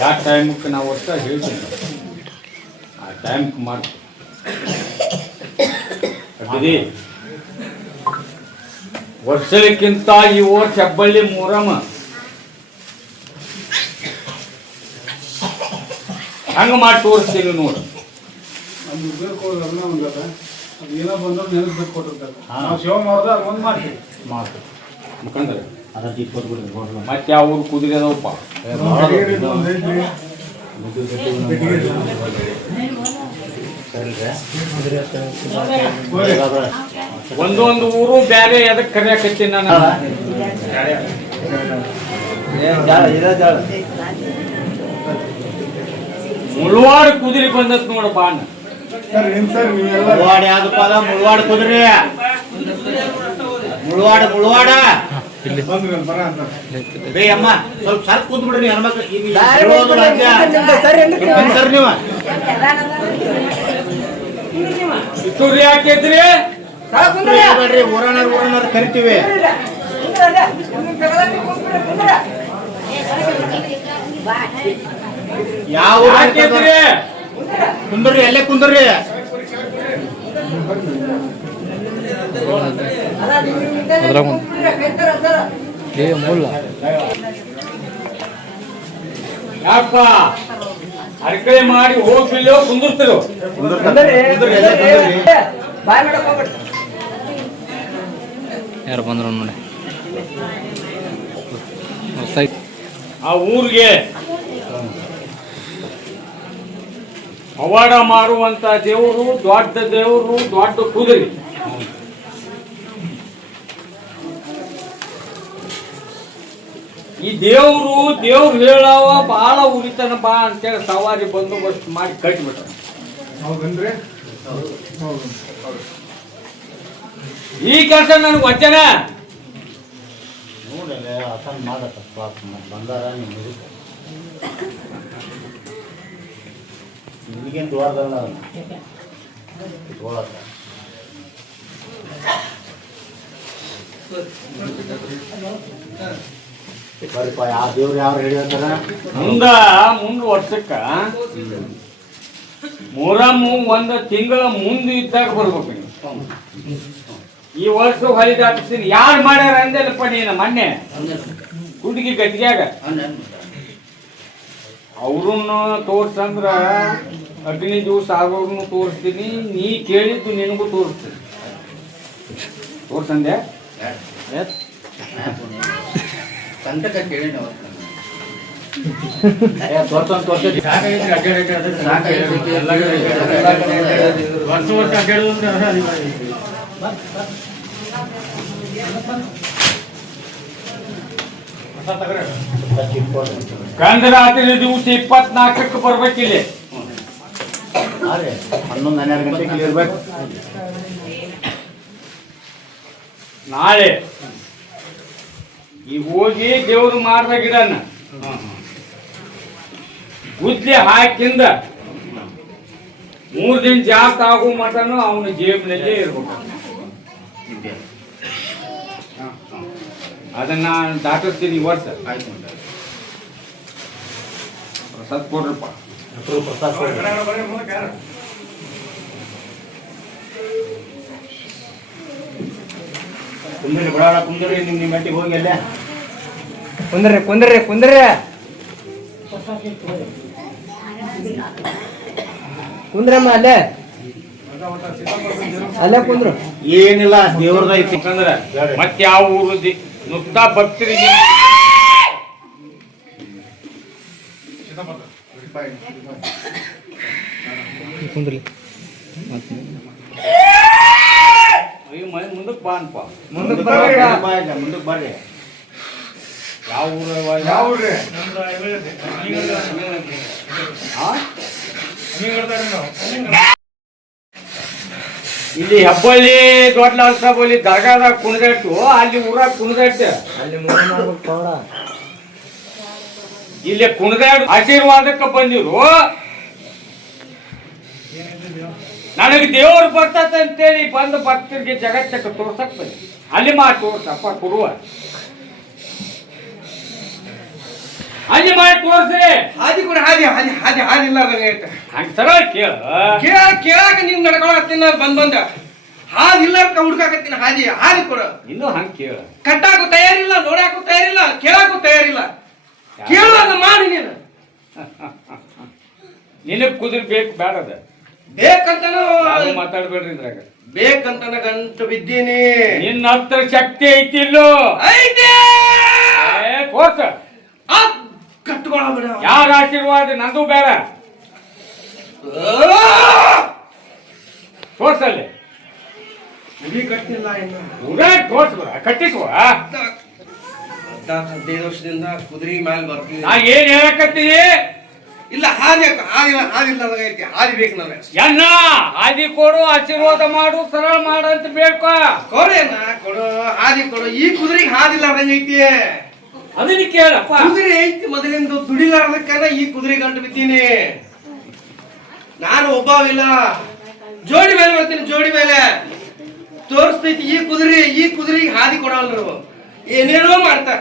ಯಾವ ಟೈಮಕ್ಕೆ ನಾವು ಒಟ್ಟ ಹೇಳ್ತೀನಿ ಆ ಟೈಮ್ಗೆ ಮಾಡ್ತೀವಿ. ವರ್ಷಕ್ಕಿಂತ ಈ ವರ್ಷ ಹೆಬ್ಬಳ್ಳಿ ಮೊಹರಂ ಹಂಗ ಮಾಡಿ ತೋರಿಸ್ತೀನಿ ನೋಡು. ಮತ್ತೆ ಅವ್ರು ಕುದುರೆ ಅದಾವಪ್ಪ. ಒಂದೊಂದು ಊರು ಬ್ಯಾರೆ ಎದಕ್ಕೆ ಕರೆಯಾಕತ್ತೀನಿ ನಾನು. ಮುಳ್ವಾಡ ಕುದುರೆ ಬಂದತ್ ನೋಡಪ್ಪ ಅಣ್ಣ. ಮುಳ್ವಾಡ ಯಾವ್ದಪ್ಪ ಅದ? ಮುಳ್ವಾಡ ಕುದುರೆ ಮುಳ್ವಾಡ ಬೇ ಅಮ್ಮ ಸ್ವಲ್ಪ ಸರ್ಕ್ ಕೂತ್ ಬಿಡ್ರಿ ಹೆಣ್ಮಕ್ಳು. ಸರ್ ನೀವು ಕಿತ್ತೂರು ಯಾಕೆದ್ರಿ ಬೇಡ್ರಿ ಊರಣ್ಣ ಕರಿತೀವಿ. ಯಾವ ಯಾಕೆದ್ರಿ ಕುಂದ್ರಿ ಎಲ್ಲೇ ಕುಂದ್ರಿ. ಯಾಕಪ್ಪ ಅರ್ಕಳೆ ಮಾಡಿ ಹೋಗ್ಬಿಲ್ಲೋ ಕುಂದಿರ್ತಿರೋ. ಯಾರು ಬಂದ್ರು ನೋಡಿ. ಆ ಊರಿಗೆ ಪವಾಡ ಮಾಡುವಂತ ದೇವರು, ದೊಡ್ಡ ದೇವರು, ದೊಡ್ಡ ಕುದುರೆ. ಈ ದೇವ್ರು ಹೇಳವ ಬಾಳ ಉರಿತನ ಬಾ ಅಂತೇಳಿ ಸವಾರಿ ಬಂದೋಬಸ್ತ್ ಮಾಡಿ ಕಟ್ಟಿಬಿಟ್ಟ. ಈ ಕೆಲಸ ನನಗೆ ವಚನ ನೋಡಲ್ಲ ಅಸನ್ ಮಾಡತ್ತ ಬಂದಾರ ನಿಮಗೇನು ದೊಡ್ಡದಲ್ಲ ಇಟ್ಕೊಳತ್ತ. ಬರೀಪ ಯಾವ ದೇವ್ರು ಯಾವ ರೆಡಿ ಅಂತಾರ. ಮುಂದ ವರ್ಷಕ್ಕ ಮೊಹರಂ ಒಂದು ತಿಂಗಳ ಮುಂದೆ ಇದ್ದಾಗ ಬರ್ಬೇಕು ನೀವು. ಈ ವರ್ಷ ಹೊಲಿದಾಕ್ತೀನಿ. ಯಾರು ಮಾಡ್ಯಾರ ಅಂದೆಲ್ಲಪ್ಪ ನೀನು ಮೊನ್ನೆ ಹುಡುಗಿ ಗಟ್ಟಿಗ್ಯಾಗ ಅವ್ರನ್ನ ತೋರ್ಸಂದ್ರ ಅಗ್ನಿ ದಿವಸ ಆಗೋರ್ನು ತೋರಿಸ್ತೀನಿ. ನೀ ಕೇಳಿದ್ದು ನಿನಗೂ ತೋರಿಸ್ತೀನಿ. ತೋರ್ಸಂದೆ ಸಂತಕ ಕೇಳಿ ತೋರ್ಸ ಗಂಧರಾತ್ರಿ ದಿವಸ 24ಕ್ಕೆ ಬರ್ಬೇಕಿಲ್ಲಿ. 11-12 ಗಂಟೆಗೆ ಇಲ್ಲಿ ಇರ್ಬೇಕು. ನಾಳೆ ಈಗ ಹೋಗಿ ದೇವ್ರು ಮಾಡ್ದ ಗಿಡನ ಗುದ್ಲಿ ಹಾಕಿಂದ 3 ದಿನ ಜಾಸ್ತಿ ಆಗೋ ಮಟನು ಅವನ ಜೇಬಿನಲ್ಲೇ ಇರ್ಬೇಕು. ಅದನ್ನ ದಾಟಿಸ್ತೀನಿ ಈ ವರ್ಷ. ಪ್ರಸಾದ್ ಕೊಡ್ರಪ್ಪ. ಪ್ರಸಾದ್ ಕುಂದ್ರಿ ಬಿಡೋಣ, ಕುಂದ್ರಿ ನಿಮ್ಮ ಮಟ್ಟಿಗೆ ಹೋಗಿ ಅಲ್ಲೇ ಕುಂದ್ರಿ ಕುಂದ್ರಿ ಕುಂದ್ರಿ ಕುಂದ್ರಮ್ಮ ಅಲ್ಲೇ ಅಲ್ಲೇ ಕುಂದ್ರು. ಏನಿಲ್ಲ, ದೇವ್ರದ ಐತಿ. ಯಾಕಂದ್ರೆ ಮತ್ತೆ ಯಾವ ಊರು ನುಗ್ತಾ ಭಕ್ತರಿಗೆ ಕುಂದ್ರಿ ಮುಂದಕ್ಕೆ ಬಾ ಅನ್ಪ. ಮುಂದಕ್ಕೆ ಬರ್ಬೇಕಾ? ಮುಂದಕ್ಕೆ ಬರ್ರಿ. ಯಾವ ಊರು ಯಾವ ಊರ್ರಿ? ಇಲ್ಲಿ ಹೆಬ್ಬಳ್ಳಿ ದೊಡ್ಡ ಲಾಲ್ ಸಾಬಲ್ಲಿ ದರ್ಗಾದಾಗ ಕುಣಿದಾಟ್ಟು, ಅಲ್ಲಿ ಊರಾಗ ಕುಣಿದಾಟ್ಟು, ಅಲ್ಲಿ ಮೂಲ ಮಾಡ್ಬೇಕು ಪೌಡ. ಇಲ್ಲಿ ಕುಣಿದಾಡು ಆಶೀರ್ವಾದಕ್ಕೆ ಬಂದಿರು. ನನಗೆ ದೇವರು ಬರ್ತದೆ ಅಂತೇಳಿ ಬಂದು ಭಕ್ತರಿಗೆ ಜಗತ್ತಕ್ಕೆ ತೋರ್ಸಕ್ ಬಂದಿ. ಅಲ್ಲಿ ಮಾಡಿ ತೋರ್ಸಪ್ಪ ಕೊಡುವ, ಅಲ್ಲಿ ಮಾಡಿ ತೋರ್ಸ್ರಿ. ಹಾದಿ ಕೂಡ ಹಾದಿ ಹಾದಿ ಹಾದಿ ಹಾದಿ ಇಲ್ಲ ಹಂಗ ಸರ ಕೇಳ ಕೇಳಾಕ ನೀವು ನಡ್ಕೊಳತ್ತೀನಿ ಬಂದ ಹಾದಿ ಇಲ್ಲ ಹುಡ್ಕಾಕತ್ತೀನಿ ಹಾದಿ ಹಾದಿ ಕೊಡ. ಇನ್ನು ಹಂಗ ಕೇಳ. ಕಟ್ಟಾಕು ತಯಾರಿಲ್ಲ, ನೋಡಾಕು ತಯಾರಿಲ್ಲ, ಕೇಳಾಕು ತಯಾರಿಲ್ಲ. ಕೇಳುವಾಗ ಮಾಡಿ ನೀನು. ನಿನಗ್ ಕುದುರೆ ಬೇಕು ಬೇಡದ ಬೇಕಂತನ ಮಾತಾಡ್ಬೇಡ್ರಿ ಇದ್ರಾಗ. ಬೇಕಂತನ ಗಂಟು ಬಿದ್ದೀನಿ. ನಿನ್ನ ಹತ್ರ ಶಕ್ತಿ ಐತಿಲ್ಲೋ? ಐತೆ ತೋರ್ಸ. ಕಟ್ಕೊಳ ಯಾರ ಆಶೀರ್ವಾದ ನಂದು ಬೇಡ. ತೋರ್ಸಲ್ಲಿ ಉಡಿ ಕಟ್ಟಿಲ್ಲ ಇನ್ನು. ಊರಾಗ ತೋರ್ಸ್ಬಿಡ, ಕಟ್ಟಿಸುವ. 15 ವರ್ಷದಿಂದ ಕುದುರೆ ಮ್ಯಾಲ ಬರ್ತೀನಿ. ನಾ ಏನ್ ಹೇಳಕತ್ತೀನಿ? ಇಲ್ಲ ಹಾದಿ ಹಾದಿಲ್ಲ, ಹಾದಿಲ್ಲ ಐತಿ, ಹಾದಿ ಬೇಕು ನನಗೆ. ಎನ್ನ ಹಾದಿ ಕೊಡು, ಆಶೀರ್ವಾದ ಮಾಡು, ಸರಳ ಮಾಡು ಅಂತ ಬೇಡ್ಕೊ. ಕೊಡೇನ ಕೊಡು, ಹಾದಿ ಕೊಡು. ಈ ಕುದುರೆಗೆ ಹಾದಿಲ್ಲ ಐತಿ. ಅದನ್ನ ಕೇಳಪ್ಪ. ಕುದುರೆ ಐತಿ ಮೊದಲಿಂದ, ದುಡಿಲಾರ್ದಕ್ಕನ ಈ ಕುದುರೆ ಗಂಟು ಬಿದ್ದೀನಿ. ನಾನು ಒಬ್ಬವಿಲ್ಲ, ಜೋಡಿ ಮೇಲೆ ಬರ್ತೀನಿ. ಜೋಡಿ ಮೇಲೆ ತೋರಿಸ್ತೈತಿ ಈ ಕುದುರೆಗೆ ಹಾದಿ ಕೊಡಲ್ರು, ಏನೇನೋ ಮಾಡ್ತಾರ.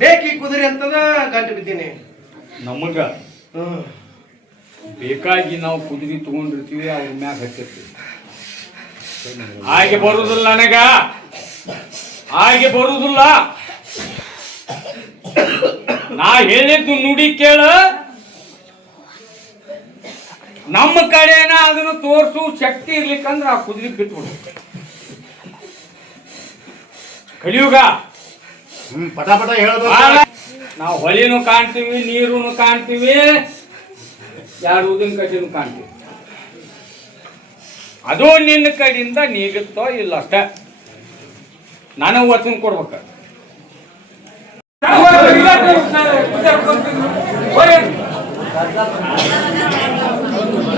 ಬೇಕು ಈ ಕುದುರೆ ಅಂತದ ಗಂಟು ಬಿದ್ದೀನಿ. ನಮಗ ಬೇಕಾಗಿ ನಾವು ಕುದುರೆ ತಗೊಂಡಿರ್ತೀವಿ, ಅವ್ರ ಮ್ಯಾಗ ಹತ್ತಿರ್ತೀವಿ. ಹಾಗೆ ಬರುದಿಲ್ಲ ನನಗ, ಹಾಗೆ ಬರುದಿಲ್ಲ. ನಾ ಹೇಳಿದ್ದು ನುಡಿ ಕೇಳ. ನಮ್ಮ ಕಡೆನ ಅದನ್ನು ತೋರ್ಸು ಶಕ್ತಿ ಇರ್ಲಿಕ್ಕಂದ್ರ ಆ ಕುದುರೆ ಬಿಟ್ಬಿಡು. ಕಲಿಯುಗ ಪಟ ಪಟ ಹೇಳ್ಬೇಕು. ನಾವು ಹೊಳಿನೂ ಕಾಣ್ತೀವಿ, ನೀರು ಕಾಣ್ತೀವಿ, ಯಾರು ಊದಿನ ಕಡೆನೂ ಕಾಣ್ತೀವಿ. ಅದು ನಿನ್ನ ಕಡೆಯಿಂದ ನೀಗುತ್ತೋ ಇಲ್ಲ ಅಷ್ಟ. ನನಗೆ ವಚನ ಕೊಡ್ಬೇಕ.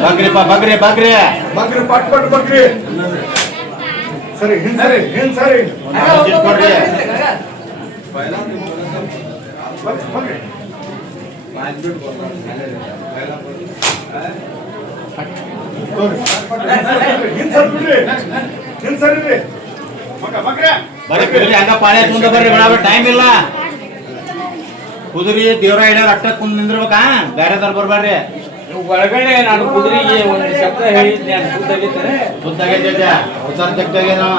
ಬಗ್ರಿಪ್ಪ ಬಗ್ರಿ ಬಗ್ರಿ ಬಗ್ರಿ ಪಟ್ ಪಟ್ ಬಗ್ರಿ. ಸರಿ ಹಿಂದ್ ಸರಿ ಹಿಂದ್ ಸರಿ ಕೊಡ್ರಿ. ಬಗ್ರಿ. ಹಿಂದ್ ಸರಿ ಬಿಡ್ರಿ, ಹಿಂದ್ ಸರಿ ರೀ. ಬರ್ರಿ ಕುದುರೆ ಹಂಗ ಪಾಳೆ ಮುಂದೆ ಬರ್ರಿ, ಬೇಡ ಟೈಮ್ ಇಲ್ಲ. ಕುದುರೆ ದೇವ್ರ ಹಿಡಿಯೋರು ಅಷ್ಟ ಕುಂದ್ ನಿಂದಿರ್ಬೇಕಾ, ಬೇರೆದಾರ ಬರ್ಬೇಡ್ರಿ. ಒಳಗಡೆ ನಾನು ಕುದುರೆಗೆ ಒಂದು ಶಬ್ದ ಹೇಳಿದ್ದೆ, ಸುದ್ದಾಗೈತೆ ಅವತಾರ ಜಗ್ಗಾಗೆ ನಾವ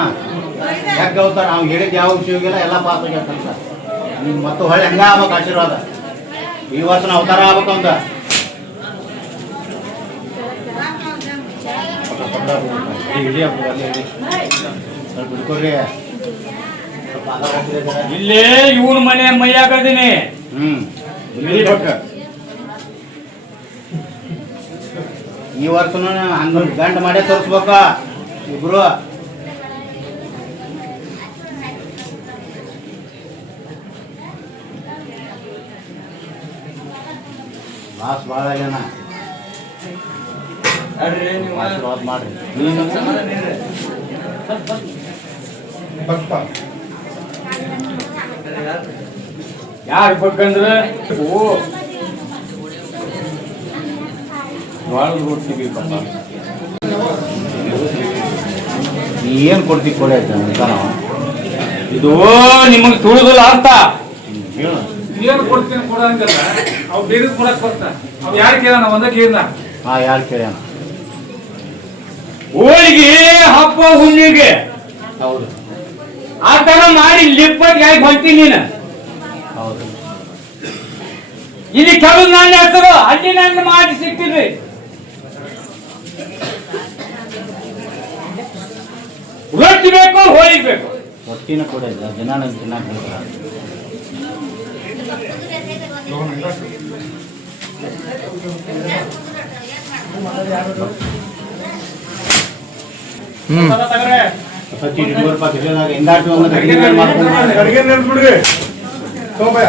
ಹೆಗ್ ಅವತಾರ ಅವ್ನು ಹೇಳಿದ್ ಯಾವ ವಿಷಯಗಿಲ್ಲ, ಎಲ್ಲ ಪಾಸ್ ಆಗ್ಯಾರ. ಮತ್ತು ಹೊಳ್ಳಿ ಹಂಗ ಆಗ್ಬೇಕು ಆಶೀರ್ವಾದ. ಈ ವರ್ಷ ಅವತಾರ ಆಗ್ಬೇಕು ಅಂತ ಹಿಡಿ ಸ್ವಲ್ಪ ಹಿಡ್ಕೊಡ್ರಿ. ಸ್ವಲ್ಪ ಇಲ್ಲೇ ಇವನ್ ಮನೆ ಮೈಯಾಗದೀನಿ. ಈ ವರ್ಷನೂ ಹಂಗ ಗಂಡ ಮಾಡೇ ತೋರಿಸ್ಬೇಕ ಇಬ್ರು. ಲಾಸ್ ಭಾಳ ಆಗ್ಯಾನ. ಆಶೀರ್ವಾದ ಮಾಡ್ರಿ. ಯಾರು ಬೇಕಂದ್ರೆ ಜೋಳದ ರೊಟ್ಟಿ ಬೇಕಪ್ಪ. ನೀ ಏನು ಕೊಡ್ತಿ ಕೊಡೆ ಇದು ನಿಮಗೆ ತುಳಿದಿಲ್ಲ ಅರ್ಥ. ಹೇಳು. ಏನು ಕೊಡ್ತೀನಿ ಕೊಡಂಗಲ್ಲ, ಅವ್ ಬೇರೆ ಕೊಡಕ್ ಬರ್ತಾನ. ಅವ್ ಯಾರು ಕೇಳ ಒಂದ ಕೇಳ. ಹಾಂ ಯಾರು ಕೇಳ್ಯಾನ? ಹೋಳಿಗೆ ಹಬ್ಬ ಹುಣ್ಣಿಗೆ ಹೌದು ಆ ತರ ಮಾಡಿ ಲಿಪ್ಪಟ್ ಯಾಕೆ ಹೊಂತೀನಿ ನೀನು. ಹೌದು. ಇಲ್ಲಿ ಕೆಲವು ನನ್ನ ಹೆಸರು ಅಲ್ಲಿ ನನ್ನ ಮಾಡಿ ಸಿಕ್ತಿದ್ರಿ. ರೊಟ್ಟಿ ಬೇಕು, ಹೋಳಿಗೆ ಬೇಕು. ರೊಟ್ಟಿನ ಕೊಡಿಲ್ಲ, ದಿನ ನಂಗೆ ತಿನ್ನಕ್ಕೆ ಹೇಳ್ತಾರೆ. ಇಪ್ಪತ್ತು 200 ರೂಪಾಯಿ ಕಿಲೋದಾಗ ಹಿಂಗಾಟು ಒಂದು ಅಡಿಗೆ ನೆನ್ಸ್ಬಿಡ್ರಿ ಸೋಮಯ್ಯ.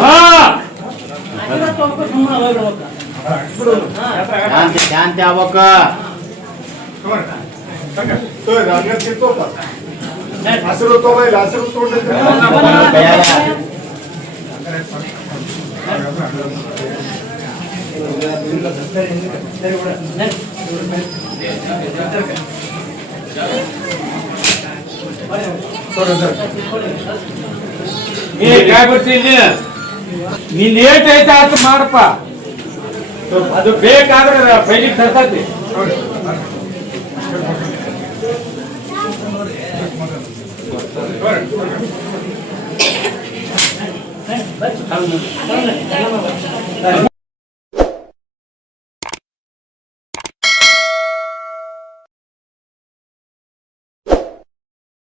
ಹಾ ಶಾಂತಿ ಶಾಂತಿ ಆಗ್ಬೇಕ. ಹಸಿರು ತಗೋಲ್ಲ, ಹಸಿರು ತಗೊಂಡಿದ್ರೆ ನೀನ್ ಏಟ್ ಐತೆ ಆತ ಮಾಡಪ್ಪ. ಅದು ಬೇಕಾದ್ರೆ ಬೈಲಿಗೆ ತರ್ತೈತಿ.